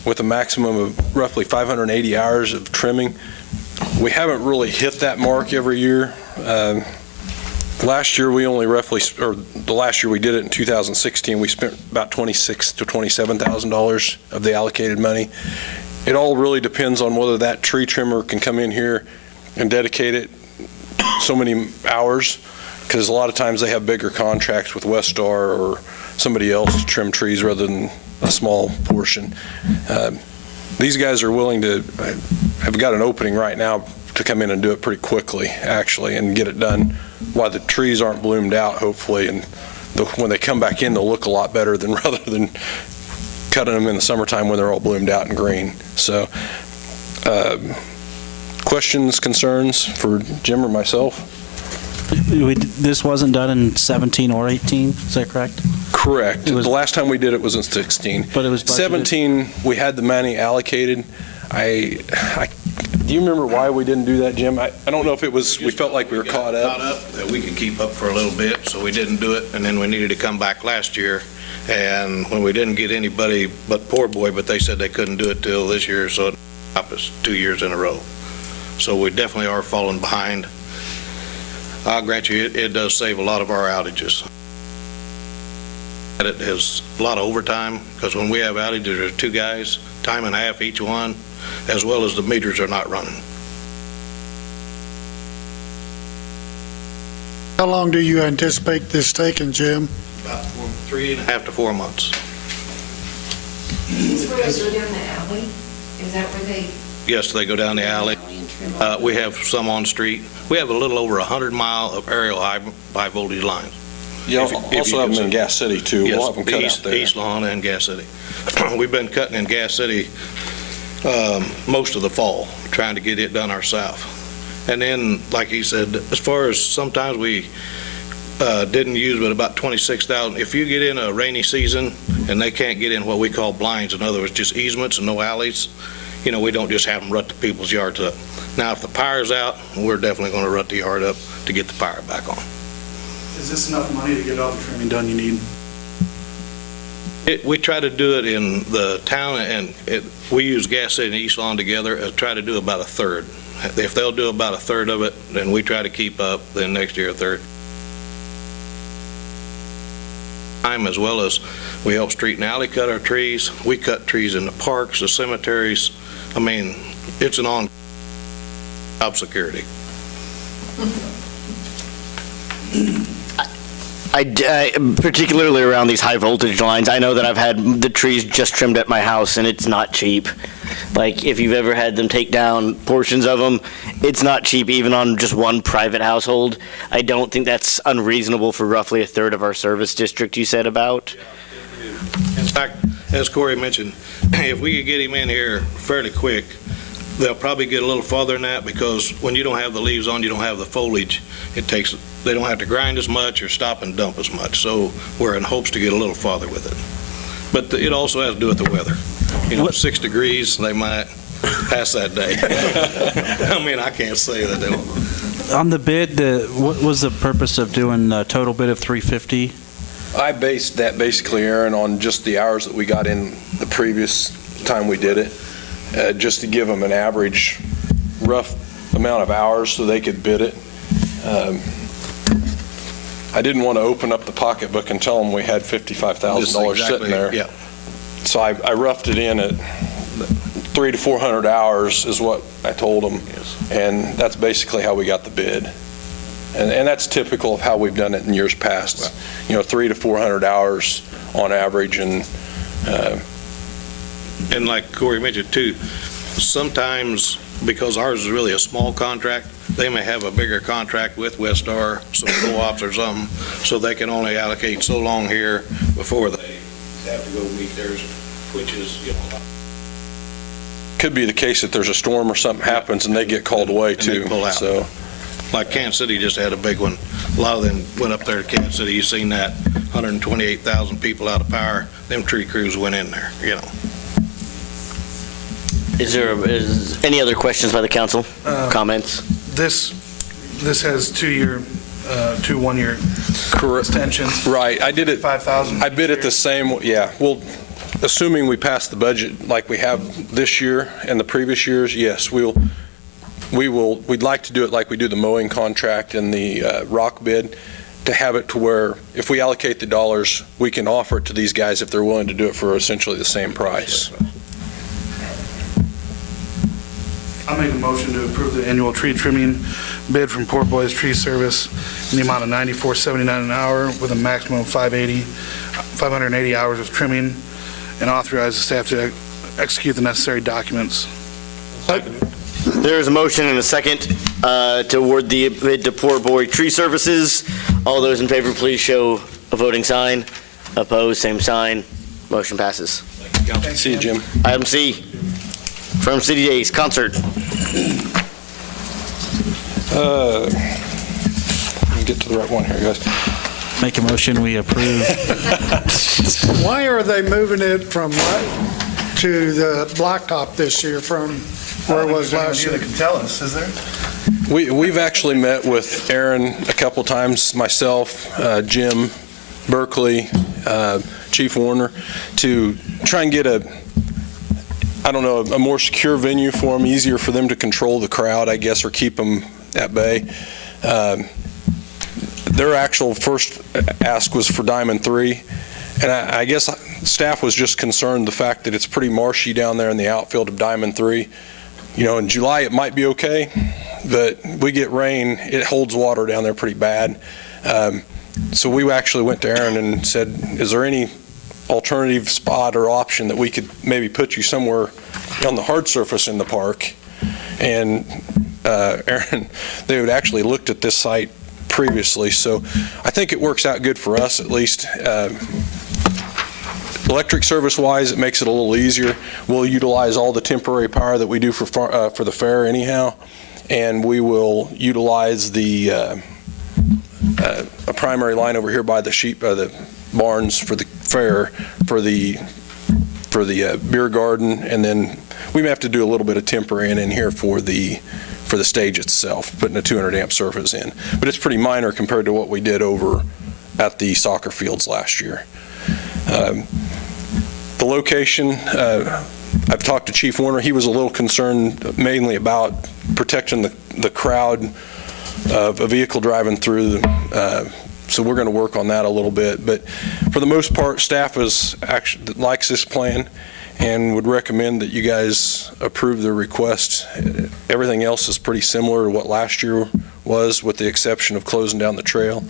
with a maximum of roughly 580 hours of trimming. We haven't really hit that mark every year. Last year, we only roughly, or the last year we did it in 2016, we spent about $26,000 to $27,000 of the allocated money. It all really depends on whether that tree trimmer can come in here and dedicate it so many hours, because a lot of times they have bigger contracts with Westar or somebody else to trim trees rather than a small portion. These guys are willing to, have got an opening right now to come in and do it pretty quickly, actually, and get it done while the trees aren't bloomed out, hopefully, and when they come back in, they'll look a lot better than rather than cutting them in the summertime when they're all bloomed out and green. So, questions, concerns for Jim or myself? This wasn't done in 17 or 18, is that correct? Correct. The last time we did it was in 16. But it was budgeted? 17, we had the money allocated. Do you remember why we didn't do that, Jim? I don't know if it was, we felt like we were caught up. That we could keep up for a little bit, so we didn't do it, and then we needed to come back last year, and when we didn't get anybody but Poor Boy, but they said they couldn't do it till this year, so it stopped us 2 years in a row. So we definitely are falling behind. I'll grant you, it does save a lot of our outages. It has a lot of overtime, because when we have outages, there's 2 guys, time and a half each one, as well as the meters are not running. How long do you anticipate this taking, Jim? About 3.5 to 4 months. Is this where they go down the alley? Is that where they? Yes, they go down the alley. We have some on street. We have a little over 100 mile of aerial high voltage lines. You If also you have them in consider- Gas City, too. Yes, We'll have them cut East, out there. East Lawn and Gas City. We've been cutting in Gas City most of the fall, trying to get it done ourselves. And then, like he said, as far as sometimes we didn't use but about 26,000. If you get in a rainy season and they can't get in what we call blinds, in other words, just easements and no alleys, you know, we don't just have them rut the people's yards up. Now, if the power's out, we're definitely going to rut the yard up to get the power back on. Is this enough money to get all the trimming done you need? We try to do it in the town, and we use Gas City and East Lawn together, try to do about a third. If they'll do about a third of it, then we try to keep up, then next year a third. As well as we help street and alley cut our trees. We cut trees in the parks, the cemeteries. I mean, it's an on job security. Particularly around these high voltage lines, I know that I've had the trees just trimmed at my house, and it's not cheap. Like, if you've ever had them take down portions of them, it's not cheap, even on just one private household. I don't think that's unreasonable for roughly a third of our service district you said about. In fact, as Corey mentioned, if we could get him in here fairly quick, they'll probably get a little farther than that, because when you don't have the leaves on, you don't have the foliage, they don't have to grind as much or stop and dump as much. So we're in hopes to get a little farther with it. But it also has to do with the weather. You know, 6 degrees, they might pass that day. I mean, I can't say that they won't. On the bid, what was the purpose of doing a total bid of 350? I based that basically, Aaron, on just the hours that we got in the previous time we did it, just to give them an average rough amount of hours so they could bid it. I didn't want to open up the pocketbook and tell them we had $55,000 sitting there. Yeah. So I roughed it in at 300 to 400 hours is what I told them. Yes. And that's basically how we got the bid. And that's typical of how we've done it in years past. Right. You know, 300 to 400 hours on average. And like Corey mentioned too, sometimes because ours is really a small contract, they may have a bigger contract with Westar, some co-ops or something, so they can only allocate so long here before they have to go meet theirs, which is, you know. could be the case that there's a storm or something happens and they get called away And they too. pull out. So Like Kansas City just had a big one. A lot of them went up there to Kansas City. You seen that, 128,000 people out of power. Them tree crews went in there, you know. Is any other questions by the council? Comments? This has 2 one-year extensions. right, I did it. 5,000. I bid it the same. Yeah. Well, assuming we pass the budget like we have this year and the previous years, yes, we'll we'd like to do it like we do the mowing contract and the rock bid, to have it to where if we allocate the dollars, we can offer it to these guys if they're willing to do it for essentially the same price. I'll make a motion to approve the annual tree trimming bid from Poor Boys Tree Service in the amount of $94.79 an hour with a maximum of 580 hours of trimming, and authorize the staff to execute the necessary documents. There is a motion and a second to award the bid to Poor Boy Tree Services. All those in favor, please show a voting sign. Opposed, same sign. Motion passes. See you, Jim. Item C, from City Days, concert. Let me get to the right one here, guys. Make a motion, we approve. Why are they moving it from to the blacktop this year from where it was last year? That can tell us, is there? We've actually met with Aaron a couple times, myself, Jim, Berkeley, Chief Warner, to try and get a more secure venue for them, easier for them to control the crowd, I guess, or keep them at bay. Their actual first ask was for Diamond 3, and I guess staff was just concerned the fact that it's pretty marshy down there in the outfield of Diamond 3. You know, in July it might be okay, but we get rain, it holds water down there pretty bad. So we actually went to Aaron and said, is there any alternative spot or option that we could maybe put you somewhere on the hard surface in the park? And Aaron, they had actually looked at this site previously, so I think it works out good for us at least. Electric service wise, it makes it a little easier. We'll utilize all the temporary power that we do for the fair anyhow, and we will utilize the a primary line over here by the barns for the fair for the beer garden, and then we may have to do a little bit of temporary in here for the stage itself, putting a 200 amp service in, but it's pretty minor compared to what we did over at the soccer fields last year. The location, I've talked to Chief Warner. He was a little concerned mainly about protecting the crowd of a vehicle driving through, so we're going to work on that a little bit. But for the most part, staff likes this plan and would recommend that you guys approve the request. Everything else is pretty similar to what last year was, with the exception of closing down the trail.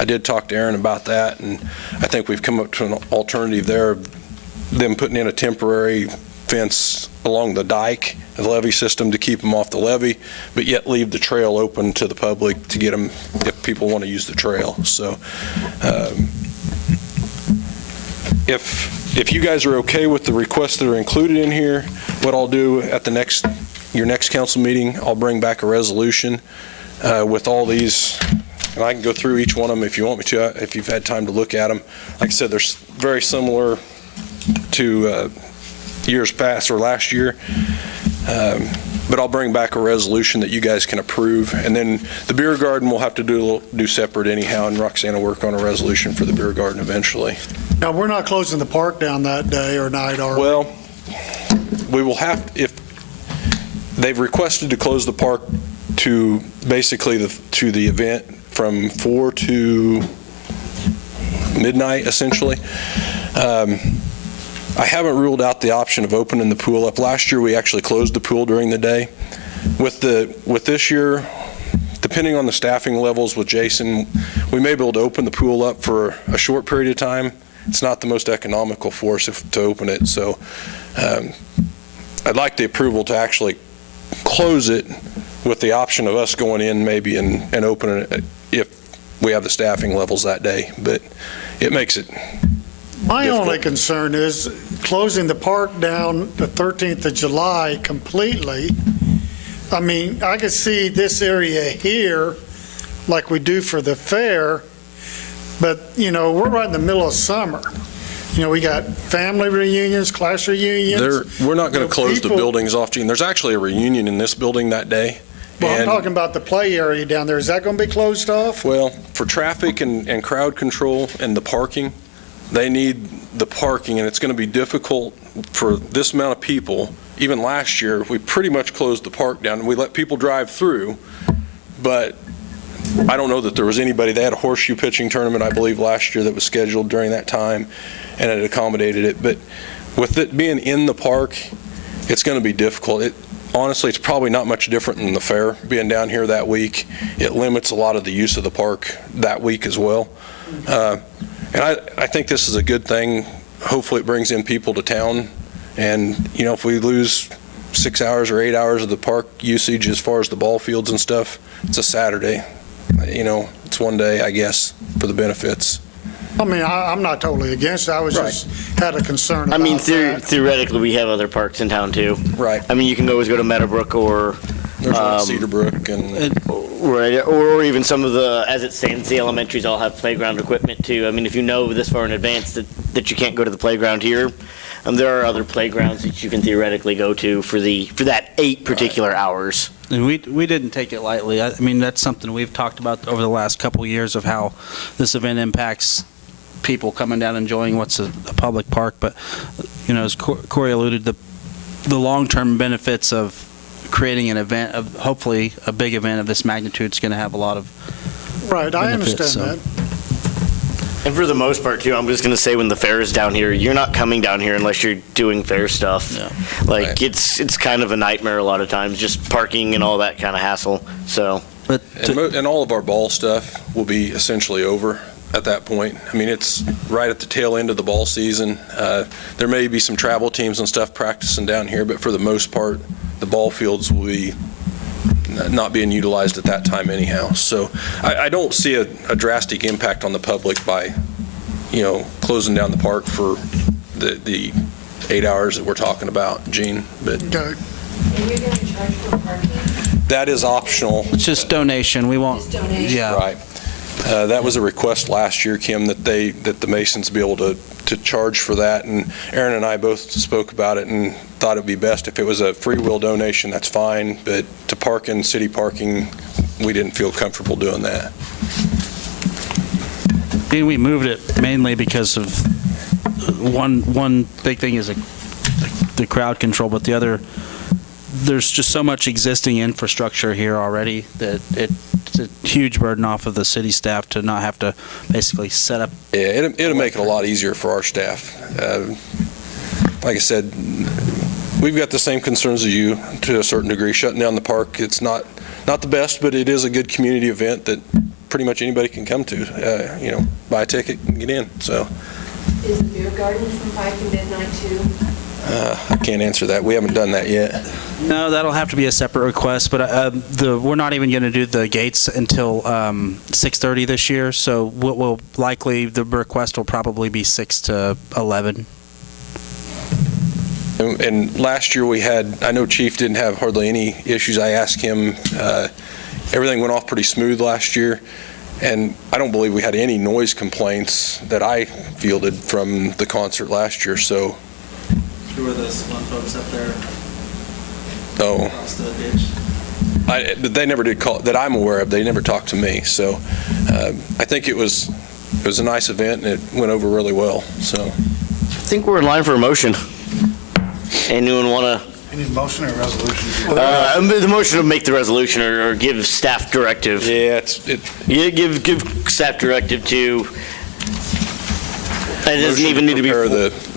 I did talk to Aaron about that, and I think we've come up to an alternative there, them putting in a temporary fence along the dike, the levee system, to keep them off the levee, but yet leave the trail open to the public to get them if people want to use the trail. So if you guys are okay with the requests that are included in here, what I'll do at your next council meeting, I'll bring back a resolution with all these, and I can go through each one of them if you want me to, if you've had time to look at them. Like I said, they're very similar to years past or last year, but I'll bring back a resolution that you guys can approve, and then the beer garden we'll have to do separate anyhow, and Roxanne will work on a resolution for the beer garden eventually. Now, we're not closing the park down that day or night, are we? Well, we will have, if they've requested to close the park to basically to the event from 4 to midnight, essentially. I haven't ruled out the option of opening the pool up. Last year, we actually closed the pool during the day. With this year, depending on the staffing levels with Jason, we may be able to open the pool up for a short period of time. It's not the most economical for us to open it, so I'd like the approval to actually close it with the option of us going in maybe and opening it if we have the staffing levels that day, but it makes it My difficult. only concern is closing the park down the 13th of July completely. I mean, I could see this area here like we do for the fair, but, you know, we're right in the middle of summer. You know, we got family reunions, class reunions. We're not going to close the people- buildings off, Gene. There's actually a reunion in this building that day. Well, I'm and- talking about the play area down there. Is that going to be closed off? Well, for traffic and crowd control and the parking, they need the parking, and it's going to be difficult for this amount of people. Even last year, we pretty much closed the park down, and we let people drive through, but I don't know that there was anybody. They had a horseshoe pitching tournament, I believe, last year that was scheduled during that time, and it accommodated it. But with it being in the park, it's going to be difficult. Honestly, it's probably not much different than the fair being down here that week. It limits a lot of the use of the park that week as well. And I think this is a good thing. Hopefully it brings in people to town. And, you know, if we lose 6 hours or 8 hours of the park usage as far as the ball fields and stuff, it's a Saturday. You know, it's one day, I guess, for the benefits. I mean, I'm not totally against it. I was just had a concern about I mean, that. theoretically, we have other parks in town too. Right. I mean, you can always go to Meadowbrook or There's Cedarbrook and right, or even some of the, as it stands, the elementaries all have playground equipment too. I mean, if you know this far in advance that you can't go to the playground here, there are other playgrounds that you can theoretically go to for that 8 particular hours. And we didn't take it lightly. I mean, that's something we've talked about over the last couple of years of how this event impacts people coming down enjoying what's a public park. But, you know, as Corey alluded, the long-term benefits of creating an event, of hopefully a big event of this magnitude, is going to have a lot of Right, I benefits, understand that. And for the most part too, I'm just gonna say when the fair is down here, you're not coming down here unless you're doing fair stuff. Yeah. Like Right. it's kind of a nightmare a lot of times, just parking and all that kind of hassle. So But and all of our ball stuff will be essentially over at that point. I mean, it's right at the tail end of the ball season. There may be some travel teams and stuff practicing down here, but for the most part, the ball fields will be not being utilized at that time anyhow. So I don't see a drastic impact on the public by, you know, closing down the park for the 8 hours that we're talking about, Gene. But Okay. And you're going to charge for parking? that is optional. it's just donation. We won't. Just donation? Yeah. Right. That was a request last year, Kim, that the Masons be able to charge for that, and Aaron and I both spoke about it and thought it'd be best if it was a free will donation, that's fine, but to park in city parking, we didn't feel comfortable doing that. And we moved it mainly because of one big thing is the crowd control, but the other, there's just so much existing infrastructure here already that it's a huge burden off of the city staff to not have to basically set up. Yeah, it'll make it a lot easier for our staff. Like I said, we've got the same concerns as you to a certain degree. Shutting down the park, it's not the best, but it is a good community event that pretty much anybody can come to. You know, buy a ticket and get in. So Is the beer garden from 5 to midnight too? I can't answer that. We haven't done that yet. No, that'll have to be a separate request, but we're not even going to do the gates until 6:30 this year, so we'll likely, the request will probably be 6 to 11. And last year we had, I know Chief didn't have hardly any issues. I asked him, everything went off pretty smooth last year, and I don't believe we had any noise complaints that I fielded from the concert last year, so. Who were those one folks up there Oh, across the ditch? they never did call, that I'm aware of, they never talked to me, so I think it was a nice event and it went over really well, so. I think we're in line for a motion. Anyone want to? You need a motion or a resolution? The motion to make the resolution or give staff directive. Yeah, Yeah, give staff directive to. It doesn't even need to be.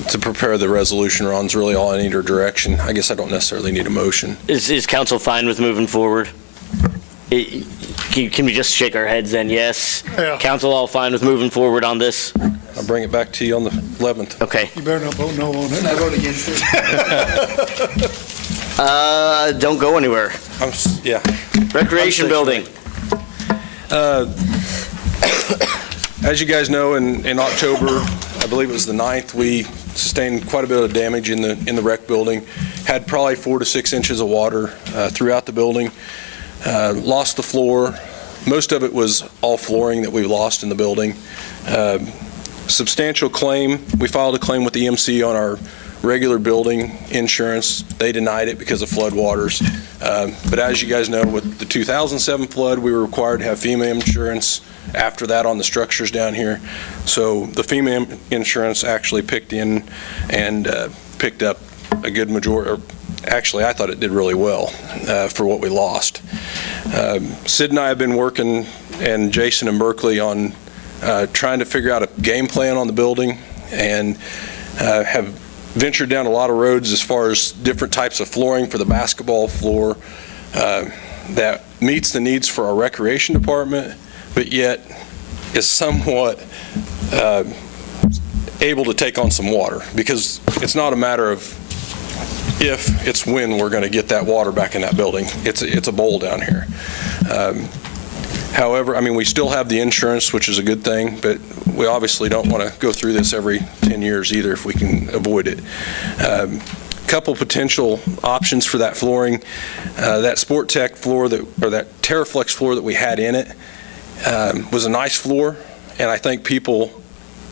To prepare the resolution, Ron's really all I need, or direction. I guess I don't necessarily need a motion. Is council fine with moving forward? Can we just shake our heads then? Yes. Yeah. Council all fine with moving forward on this? I'll bring it back to you on the 11th. Okay. You better not vote no on it. I vote against it. Don't go anywhere. Yeah. Recreation building. As you guys know, in October, I believe it was the 9th, we sustained quite a bit of damage in the rec building. Had probably 4 to 6 inches of water throughout the building. Lost the floor. Most of it was all flooring that we lost in the building. Substantial claim. We filed a claim with the EMC on our regular building insurance. They denied it because of floodwaters. But as you guys know, with the 2007 flood, we were required to have FEMA insurance after that on the structures down here. So the FEMA insurance actually picked in and picked up a good majority, or actually I thought it did really well for what we lost. Sid and I have been working, and Jason and Berkeley, on trying to figure out a game plan on the building, and have ventured down a lot of roads as far as different types of flooring for the basketball floor that meets the needs for our recreation department, but yet is somewhat able to take on some water, because it's not a matter of if, it's when we're going to get that water back in that building. It's a bowl down here. However, I mean, we still have the insurance, which is a good thing, but we obviously don't want to go through this every 10 years either if we can avoid it. Couple potential options for that flooring. That Sport Tech floor, or that Terraflex floor that we had in it, was a nice floor, and I think people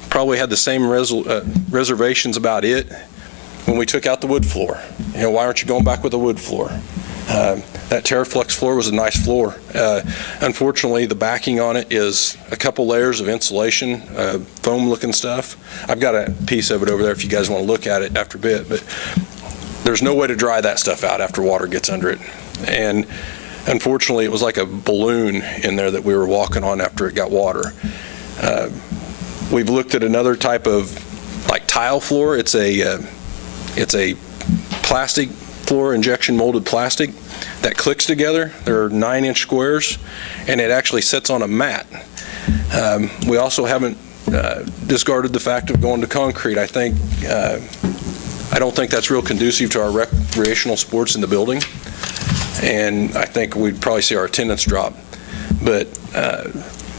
probably had the same reservations about it when we took out the wood floor. You know, why aren't you going back with a wood floor? That Terraflex floor was a nice floor. Unfortunately, the backing on it is a couple layers of insulation, foam-looking stuff. I've got a piece of it over there if you guys want to look at it after a bit, but there's no way to dry that stuff out after water gets under it. And unfortunately, it was like a balloon in there that we were walking on after it got water. We've looked at another type of like tile floor. It's a plastic floor, injection molded plastic that clicks together. There are 9-inch squares, and it actually sits on a mat. We also haven't discarded the fact of going to concrete. I don't think that's real conducive to our recreational sports in the building, and I think we'd probably see our attendance drop. But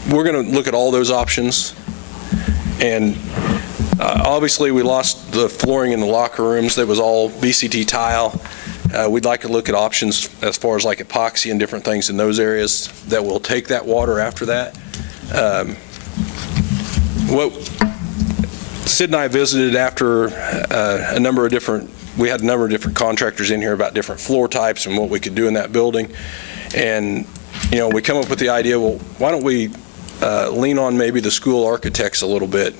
we're going to look at all those options, and obviously we lost the flooring in the locker rooms. That was all VCT tile. We'd like to look at options as far as like epoxy and different things in those areas that will take that water after that. What Sid and I visited after a number of different contractors in here about different floor types and what we could do in that building. And, you know, we come up with the idea, well, why don't we lean on maybe the school architects a little bit.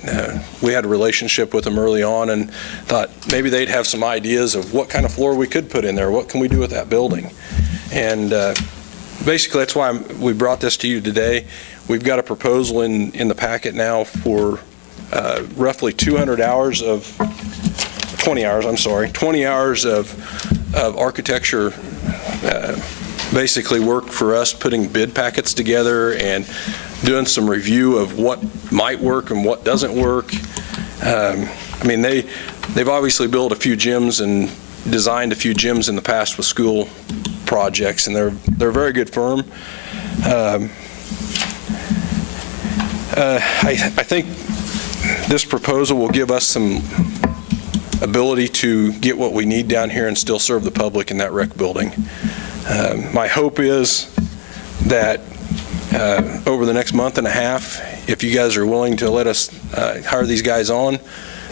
We had a relationship with them early on and thought maybe they'd have some ideas of what kind of floor we could put in there. What can we do with that building? And basically that's why we brought this to you today. We've got a proposal in the packet now for roughly 20 hours of architecture basically work for us, putting bid packets together and doing some review of what might work and what doesn't work. I mean, they've obviously built a few gyms and designed a few gyms in the past with school projects, and they're a very good firm. I think this proposal will give us some ability to get what we need down here and still serve the public in that rec building. My hope is that over the next month and a half, if you guys are willing to let us hire these guys on,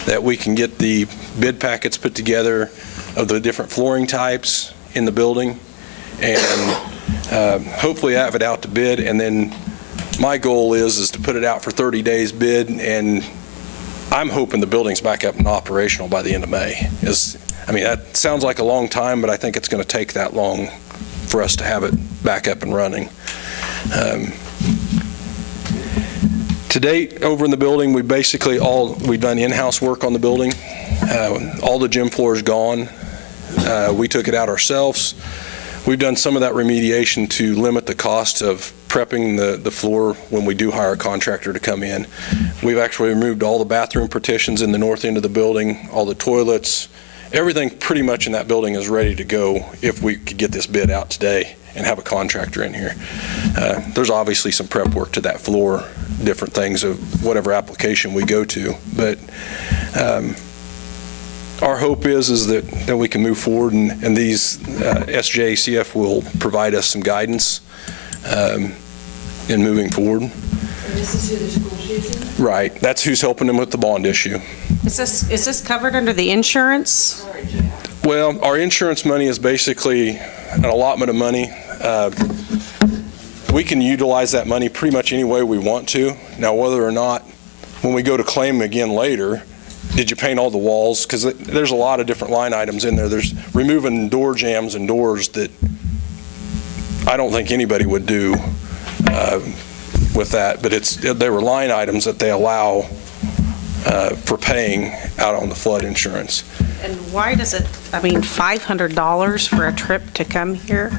that we can get the bid packets put together of the different flooring types in the building, and hopefully have it out to bid. And then my goal is to put it out for 30 days bid, and I'm hoping the building's back up and operational by the end of May. I mean, that sounds like a long time, but I think it's going to take that long for us to have it back up and running. To date, over in the building, we've done in-house work on the building. All the gym floor is gone. We took it out ourselves. We've done some of that remediation to limit the cost of prepping the floor when we do hire a contractor to come in. We've actually removed all the bathroom partitions in the north end of the building, all the toilets. Everything pretty much in that building is ready to go if we could get this bid out today and have a contractor in here. There's obviously some prep work to that floor, different things of whatever application we go to, but our hope is that we can move forward, and these SJCF will provide us some guidance in moving forward. And this is who the school's using? Right. That's who's helping them with the bond issue. Is this covered under the insurance? Well, our insurance money is basically an allotment of money. We can utilize that money pretty much any way we want to. Now, whether or not, when we go to claim again later, did you paint all the walls? Because there's a lot of different line items in there. There's removing door jambs and doors that I don't think anybody would do with that, but they were line items that they allow for paying out on the flood insurance. And why does it, $500 for a trip to come here?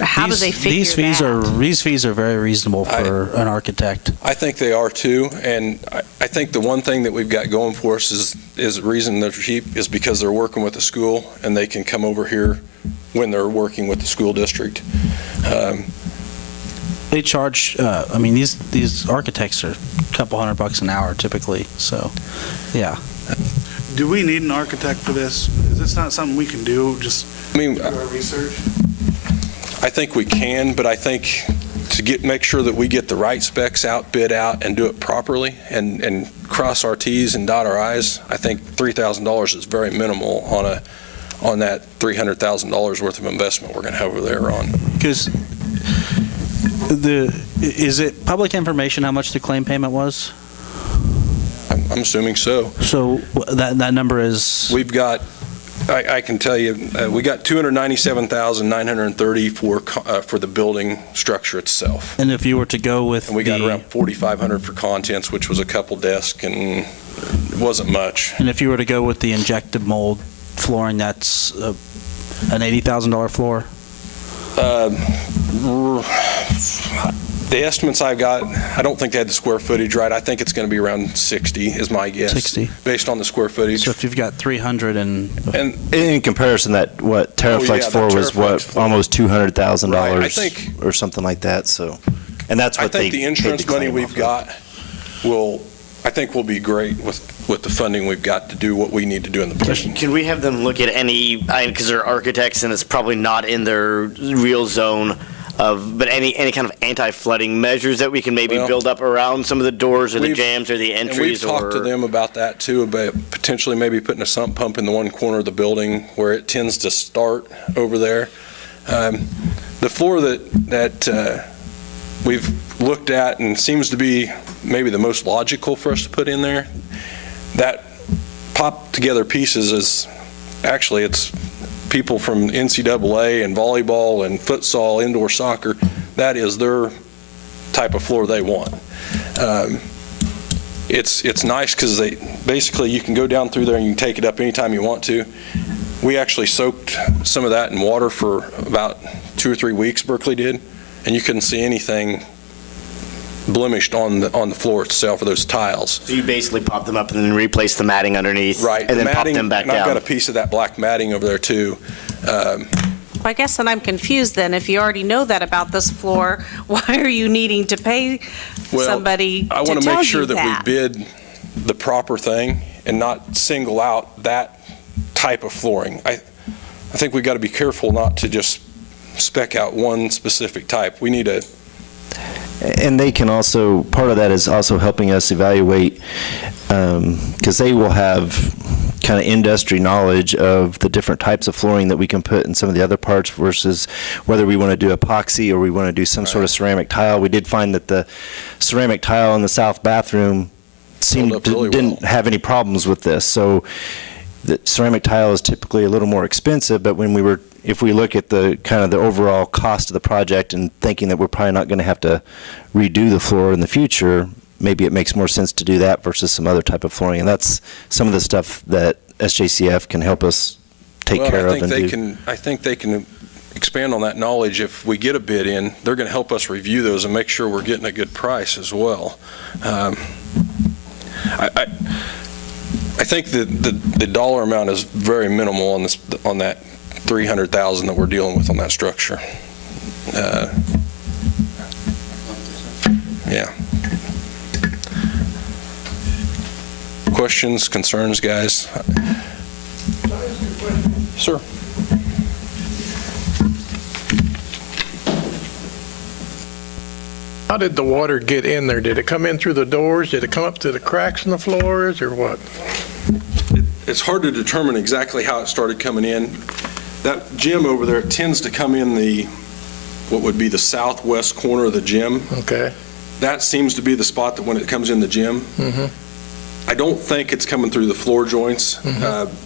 How do they figure that? These fees are very reasonable for an architect. I think they are too, and I think the one thing that we've got going for us is the reason they're cheap is because they're working with the school and they can come over here when they're working with the school district. They charge, these architects are a couple $100 an hour typically, so, yeah. Do we need an architect for this? Is this not something we can do, just do our research? I think we can, but I think to make sure that we get the right specs out, bid out, and do it properly, and cross our T's and dot our I's, I think $3,000 is very minimal on that $300,000 worth of investment we're going to have over there on. Because is it public information how much the claim payment was? I'm assuming so. So that number is? We've got, I can tell you, we got $297,930 for the building structure itself. And if you were to go with and we got around $4,500 for contents, which was a couple desks, and it wasn't much. And if you were to go with the injected mold flooring, that's an $80,000 floor? The estimates I've got, I don't think they had the square footage right. I think it's going to be around 60 is my guess. 60. Based on the square footage. So if you've got 300 and in comparison, that what Terraflex floor was almost $200,000 right. I think, or something like that. So, and that's what I think the insurance money we've got will be great with the funding we've got to do what we need to do in the building. Can we have them look at any, because they're architects and it's probably not in their real zone but any kind of anti-flooding measures that we can maybe build up around some of the doors or the jams or the entries? And we've talked to them about that too, about potentially maybe putting a sump pump in the one corner of the building where it tends to start over there. The floor that we've looked at and seems to be maybe the most logical for us to put in there, that pop together pieces is actually it's people from NCAA and volleyball and futsal, indoor soccer. That is their type of floor they want. It's nice because basically you can go down through there and you can take it up anytime you want to. We actually soaked some of that in water for about 2 or 3 weeks, Berkeley did, and you couldn't see anything blemished on the floor itself, or those tiles. So you basically pop them up and then replace the matting underneath, right? And then pop them back down. I've got a piece of that black matting over there too. I guess then I'm confused then. If you already know that about this floor, why are you needing to pay somebody to tell you that? I want to make sure that we bid the proper thing and not single out that type of flooring. I think we've got to be careful not to just spec out one specific type. We need a. And they can also, part of that is also helping us evaluate, because they will have kind of industry knowledge of the different types of flooring that we can put in some of the other parts versus whether we want to do epoxy or we want to do some sort of ceramic tile. We did find that the ceramic tile in the south bathroom didn't have any problems with this. So the ceramic tile is typically a little more expensive, but if we look at the kind of the overall cost of the project and thinking that we're probably not going to have to redo the floor in the future, maybe it makes more sense to do that versus some other type of flooring. And that's some of the stuff that SJCF can help us take care of and do. I think they can expand on that knowledge. If we get a bid in, they're going to help us review those and make sure we're getting a good price as well. I think the dollar amount is very minimal on that $300,000 that we're dealing with on that structure. Yeah. Questions, concerns, guys? Sir. how did the water get in there? Did it come in through the doors? Did it come up to the cracks in the floors, or what? It's hard to determine exactly how it started coming in. That gym over there tends to come in what would be the southwest corner of the gym. Okay. That seems to be the spot that when it comes in the gym. Mm-hmm. I don't think it's coming through the floor joints.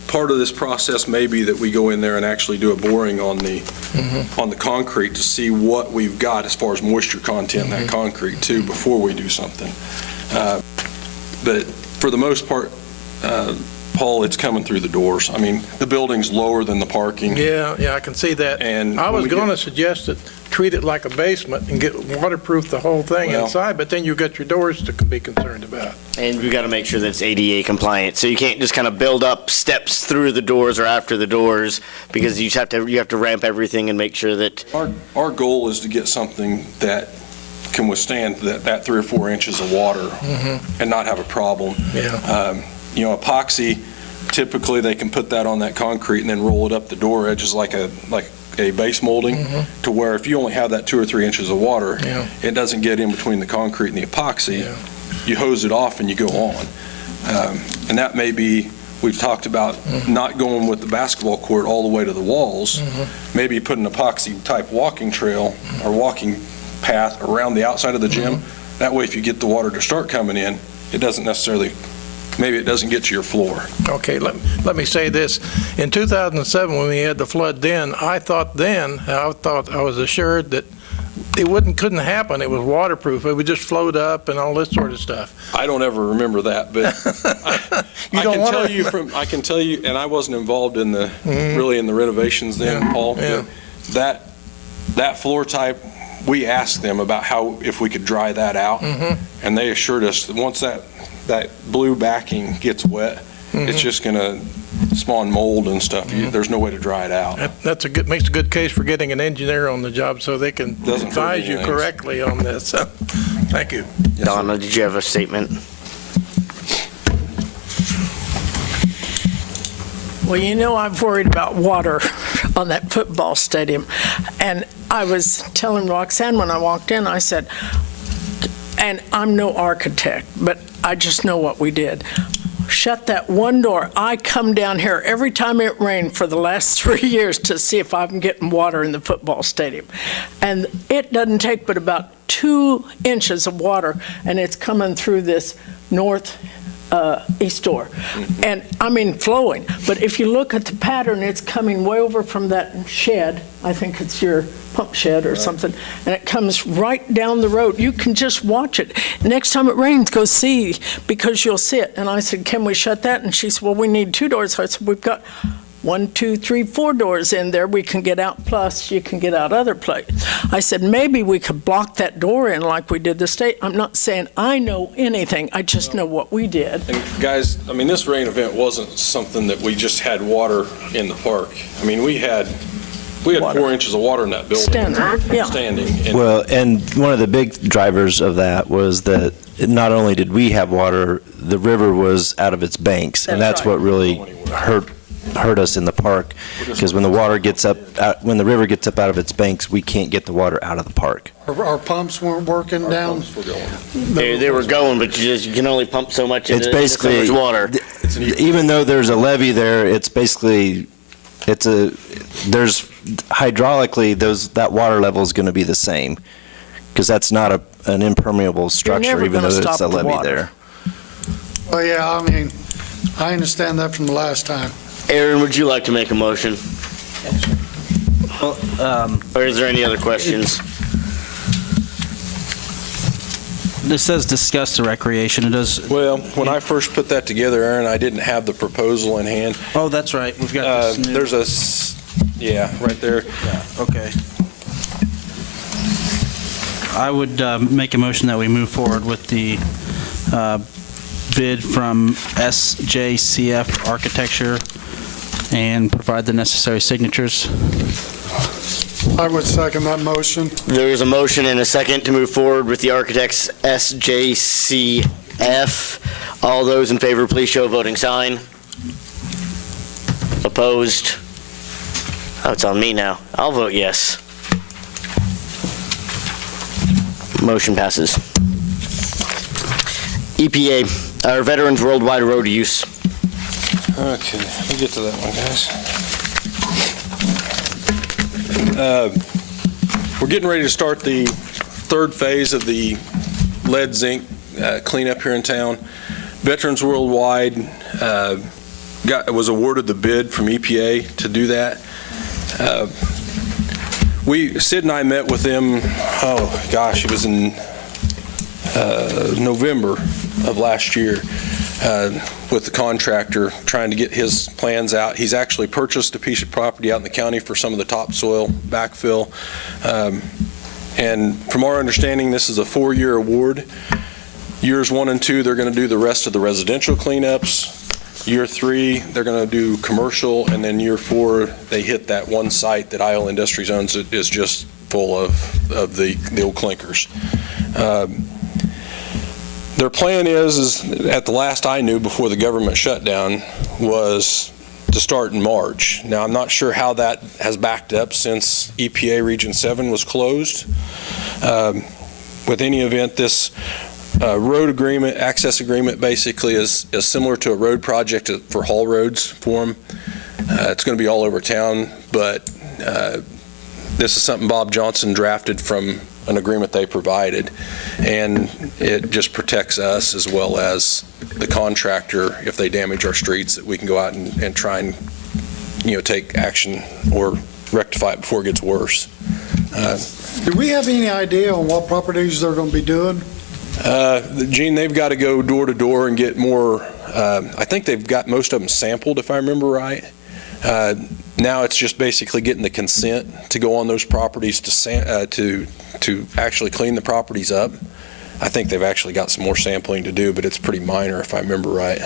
Part of this process may be that we go in there and actually do a boring on the concrete to see what we've got as far as moisture content in that concrete too before we do something. But for the most part, Paul, it's coming through the doors. I mean, the building's lower than the parking. Yeah, I can see that. And I was when we going to suggest that treat it like a basement and get waterproof the whole thing Well- inside, but then you've got your doors to be concerned about. And we got to make sure that it's ADA compliant. So you can't just kind of build up steps through the doors or after the doors, because you have to ramp everything and make sure that. Our goal is to get something that can withstand that 3 or 4 inches of water and not have a problem. Yeah. Epoxy, typically they can put that on that concrete and then roll it up the door edges like a base molding, to where if you only have that 2 or 3 inches of water, Yeah. it doesn't get in between the concrete and the epoxy. Yeah. You hose it off and you go on. And that may be, we've talked about not going with the basketball court all the way to the walls, maybe put an epoxy type walking trail or walking path around the outside of the gym. That way, if you get the water to start coming in, it doesn't necessarily, maybe it doesn't get to your floor. Okay, let me say this. In 2007, when we had the flood then, I was assured that it couldn't happen. It was waterproof. It would just float up and all this sort of stuff. I don't ever remember that, but I can tell you, and I wasn't involved in really in the renovations then, Paul. Yeah. But that floor type, we asked them about if we could dry that out, and they assured us that once that blue backing gets wet, it's just going to spawn mold and stuff. There's no way to dry it out. Makes a good case for getting an engineer on the job so they can Doesn't hurt advise you anything. correctly on this. So, thank you. Donna, did you have a statement? Well, I've worried about water on that football stadium. And I was telling Roxanne when I walked in, I said, and I'm no architect, but I just know what we did. Shut that one door. I come down here every time it rained for the last 3 years to see if I'm getting water in the football stadium. And it doesn't take but about 2 inches of water, and it's coming through this east door. And I mean flowing. But if you look at the pattern, it's coming way over from that shed. I think it's your pump shed or something. And it comes right down the road. You can just watch it. Next time it rains, go see, because you'll see it. And I said, can we shut that? And she said, well, we need 2 doors. I said, we've got 1, 2, 3, 4 doors in there. We can get out, plus you can get out other places. I said, maybe we could block that door in like we did the state. I'm not saying I know anything. I just know what we did. And guys, I mean, this rain event wasn't something that we just had water in the park. I mean, we had Water. 4 inches of water in that building. Standing, yeah. Standing. And Well, and one of the big drivers of that was that not only did we have water, the river was out of its banks, and That's that's right. what really hurt us in the park, because when the river gets up out of its banks, we can't get the water out of the park. Our pumps weren't working down. pumps were going. They were going, but you can only pump so much It's into basically so much water. Even though there's a levee there, it's basically there's hydraulically that water level is going to be the same, because that's not an impermeable structure, never even though gonna there's stop a the levee water. there. Well, yeah, I mean, I understand that from the last time. Aaron, would you like to make a motion? Or is there any other questions? This says discuss the recreation. It does. Well, when I first put that together, Aaron, I didn't have the proposal in hand. Oh, that's right. We've got this new. There's right there. Okay. I would make a motion that we move forward with the bid from SJCF Architecture and provide the necessary signatures. I would second that motion. There is a motion and a second to move forward with the architect's SJCF. All those in favor, please show a voting sign. Opposed? Oh, it's on me now. I'll vote yes. Motion passes. EPA, our Veterans Worldwide Road Use. Okay, let me get to that one, guys. We're getting ready to start the third phase of the lead zinc cleanup here in town. Veterans Worldwide was awarded the bid from EPA to do that. Sid and I met with them, it was in November of last year with the contractor trying to get his plans out. He's actually purchased a piece of property out in the county for some of the topsoil backfill. And from our understanding, this is a 4-year award. Years 1 and 2, they're going to do the rest of the residential cleanups. Year 3, they're going to do commercial, and then year 4, they hit that one site that Iola Industries owns that is just full of the old clinkers. Their plan is at the last I knew before the government shutdown was to start in March. Now, I'm not sure how that has backed up since EPA Region 7 was closed. With any event, this road agreement, access agreement, basically is similar to a road project for haul roads for them. It's going to be all over town, but this is something Bob Johnson drafted from an agreement they provided, and it just protects us as well as the contractor if they damage our streets, that we can go out and try and take action or rectify it before it gets worse. Do we have any idea on what properties they're going to be doing? Gene, they've got to go door to door and get more. I think they've got most of them sampled, if I remember right. Now it's just basically getting the consent to go on those properties to actually clean the properties up. I think they've actually got some more sampling to do, but it's pretty minor, if I remember right.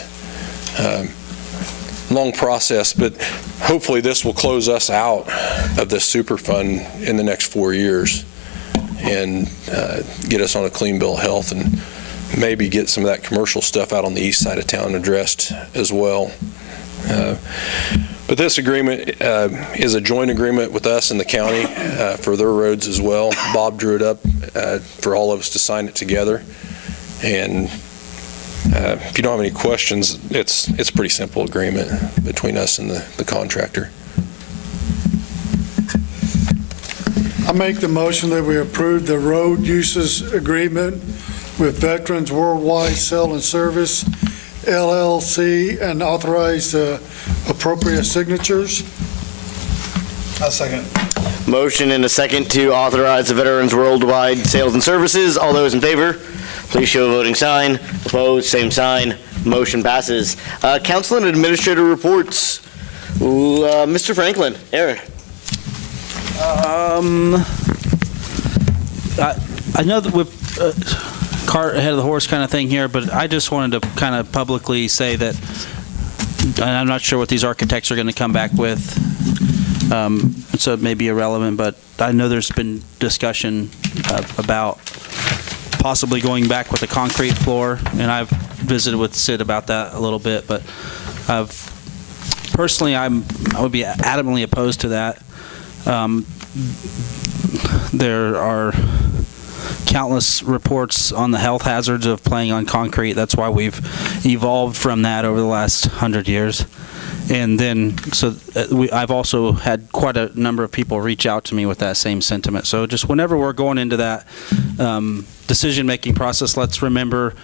Long process, but hopefully this will close us out of this super fund in the next 4 years and get us on a clean bill of health, and maybe get some of that commercial stuff out on the east side of town addressed as well. But this agreement is a joint agreement with us and the county for their roads as well. Bob drew it up for all of us to sign it together. And if you don't have any questions, it's a pretty simple agreement between us and the contractor. I make the motion that we approve the road uses agreement with Veterans Worldwide Sale and Service, LLC, and authorize the appropriate signatures. I'll second. Motion and a second to authorize the Veterans Worldwide Sales and Services. All those in favor, please show a voting sign. Opposed, same sign. Motion passes. Council and Administrator reports. Mr. Franklin, Aaron. I know that we're cart ahead of the horse kind of thing here, but I just wanted to kind of publicly say that, and I'm not sure what these architects are going to come back with, so it may be irrelevant, but I know there's been discussion about possibly going back with a concrete floor, and I've visited with Sid about that a little bit, but personally, I would be adamantly opposed to that. There are countless reports on the health hazards of playing on concrete. That's why we've evolved from that over the last 100 years. And then, I've also had quite a number of people reach out to me with that same sentiment. So just whenever we're going into that decision-making process, let's remember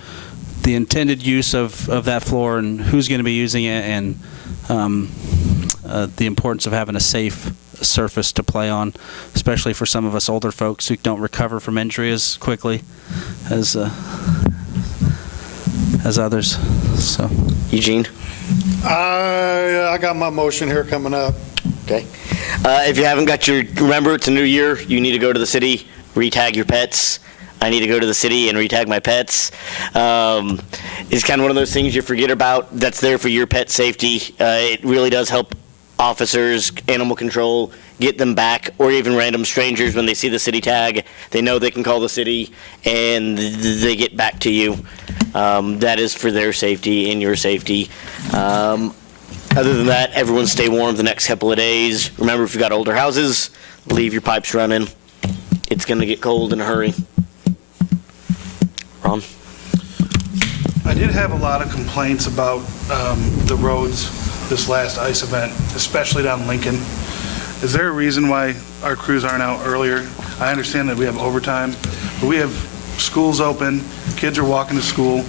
the intended use of that floor and who's going to be using it, and the importance of having a safe surface to play on, especially for some of us older folks who don't recover from injury as quickly as others. So, Eugene? I got my motion here coming up. Okay. If you haven't got remember, it's a new year. You need to go to the city, retag your pets. I need to go to the city and retag my pets. It's kind of one of those things you forget about that's there for your pet safety. It really does help officers, animal control, get them back, or even random strangers when they see the city tag. They know they can call the city and they get back to you. That is for their safety and your safety. Other than that, everyone stay warm the next couple of days. Remember, if you've got older houses, leave your pipes running. It's going to get cold in a hurry. Ron? I did have a lot of complaints about the roads this last ice event, especially down Lincoln. Is there a reason why our crews aren't out earlier? I understand that we have overtime, but we have schools open, kids are walking to school.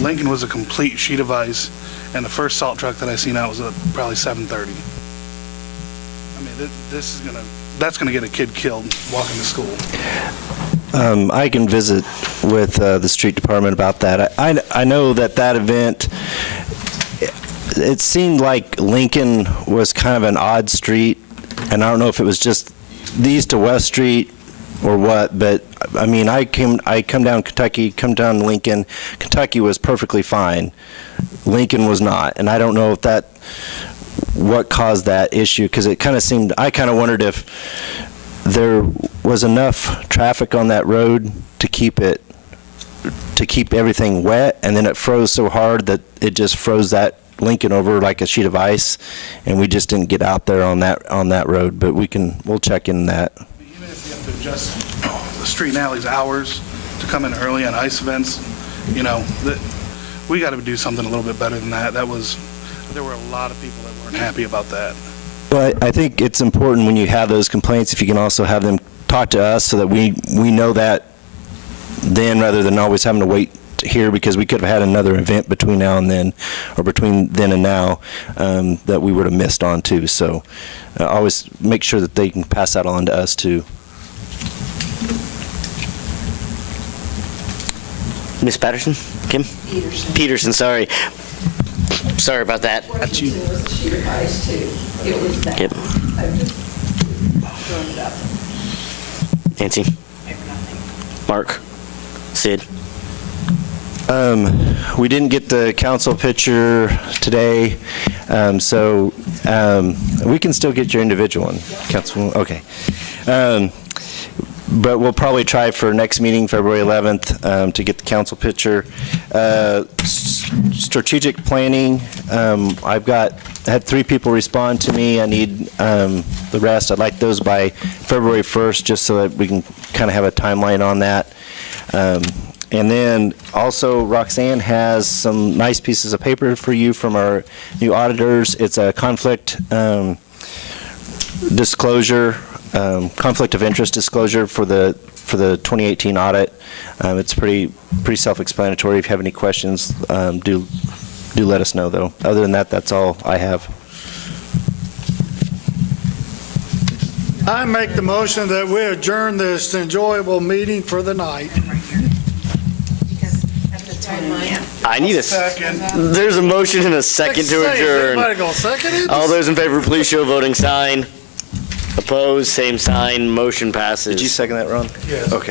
Lincoln was a complete sheet of ice, and the first salt truck that I seen out was at probably 7:30. I mean, that's gonna get a kid killed walking to school. I can visit with the street department about that. I know that event, it seemed like Lincoln was kind of an odd street, and I don't know if it was just the east to west street or what, but I mean, I come down Kentucky, come down Lincoln. Kentucky was perfectly fine. Lincoln was not, and I don't know if what caused that issue, because it kind of seemed, I kind of wondered if there was enough traffic on that road to keep everything wet, and then it froze so hard that it just froze that Lincoln over like a sheet of ice, and we just didn't get out there on that road. But we'll check in that. Even if you have to adjust the street and alleys hours to come in early on ice events, we got to do something a little bit better than that. There were a lot of people that weren't happy about that. Well, I think it's important when you have those complaints, if you can also have them talk to us so that we know that then, rather than always having to wait to hear, because we could have had another event between now and then, or between then and now, that we would have missed on too. So always make sure that they can pass that on to us too. Ms. Patterson? Kim? Peterson, sorry. Sorry about that. That's you. It was a sheet of ice too. It was that. Yep. I'm just throwing it out there. Nancy? Mark? Sid? We didn't get the council picture today, so we can still get your individual one. Council, okay. But we'll probably try for next meeting, February 11th, to get the council picture. Strategic planning, I had 3 people respond to me. I need the rest. I'd like those by February 1st, just so that we can kind of have a timeline on that. And then also Roxanne has some nice pieces of paper for you from our new auditors. It's a conflict disclosure, conflict of interest disclosure for the 2018 audit. It's pretty self-explanatory. If you have any questions, do let us know, though. Other than that, that's all I have. I make the motion that we adjourn this enjoyable meeting for the night. I need a second. There's a motion and a second to adjourn. Anybody gonna second it? All those in favor, please show voting sign. Opposed, same sign. Motion passes. Did you second that, Ron? Yes. Okay.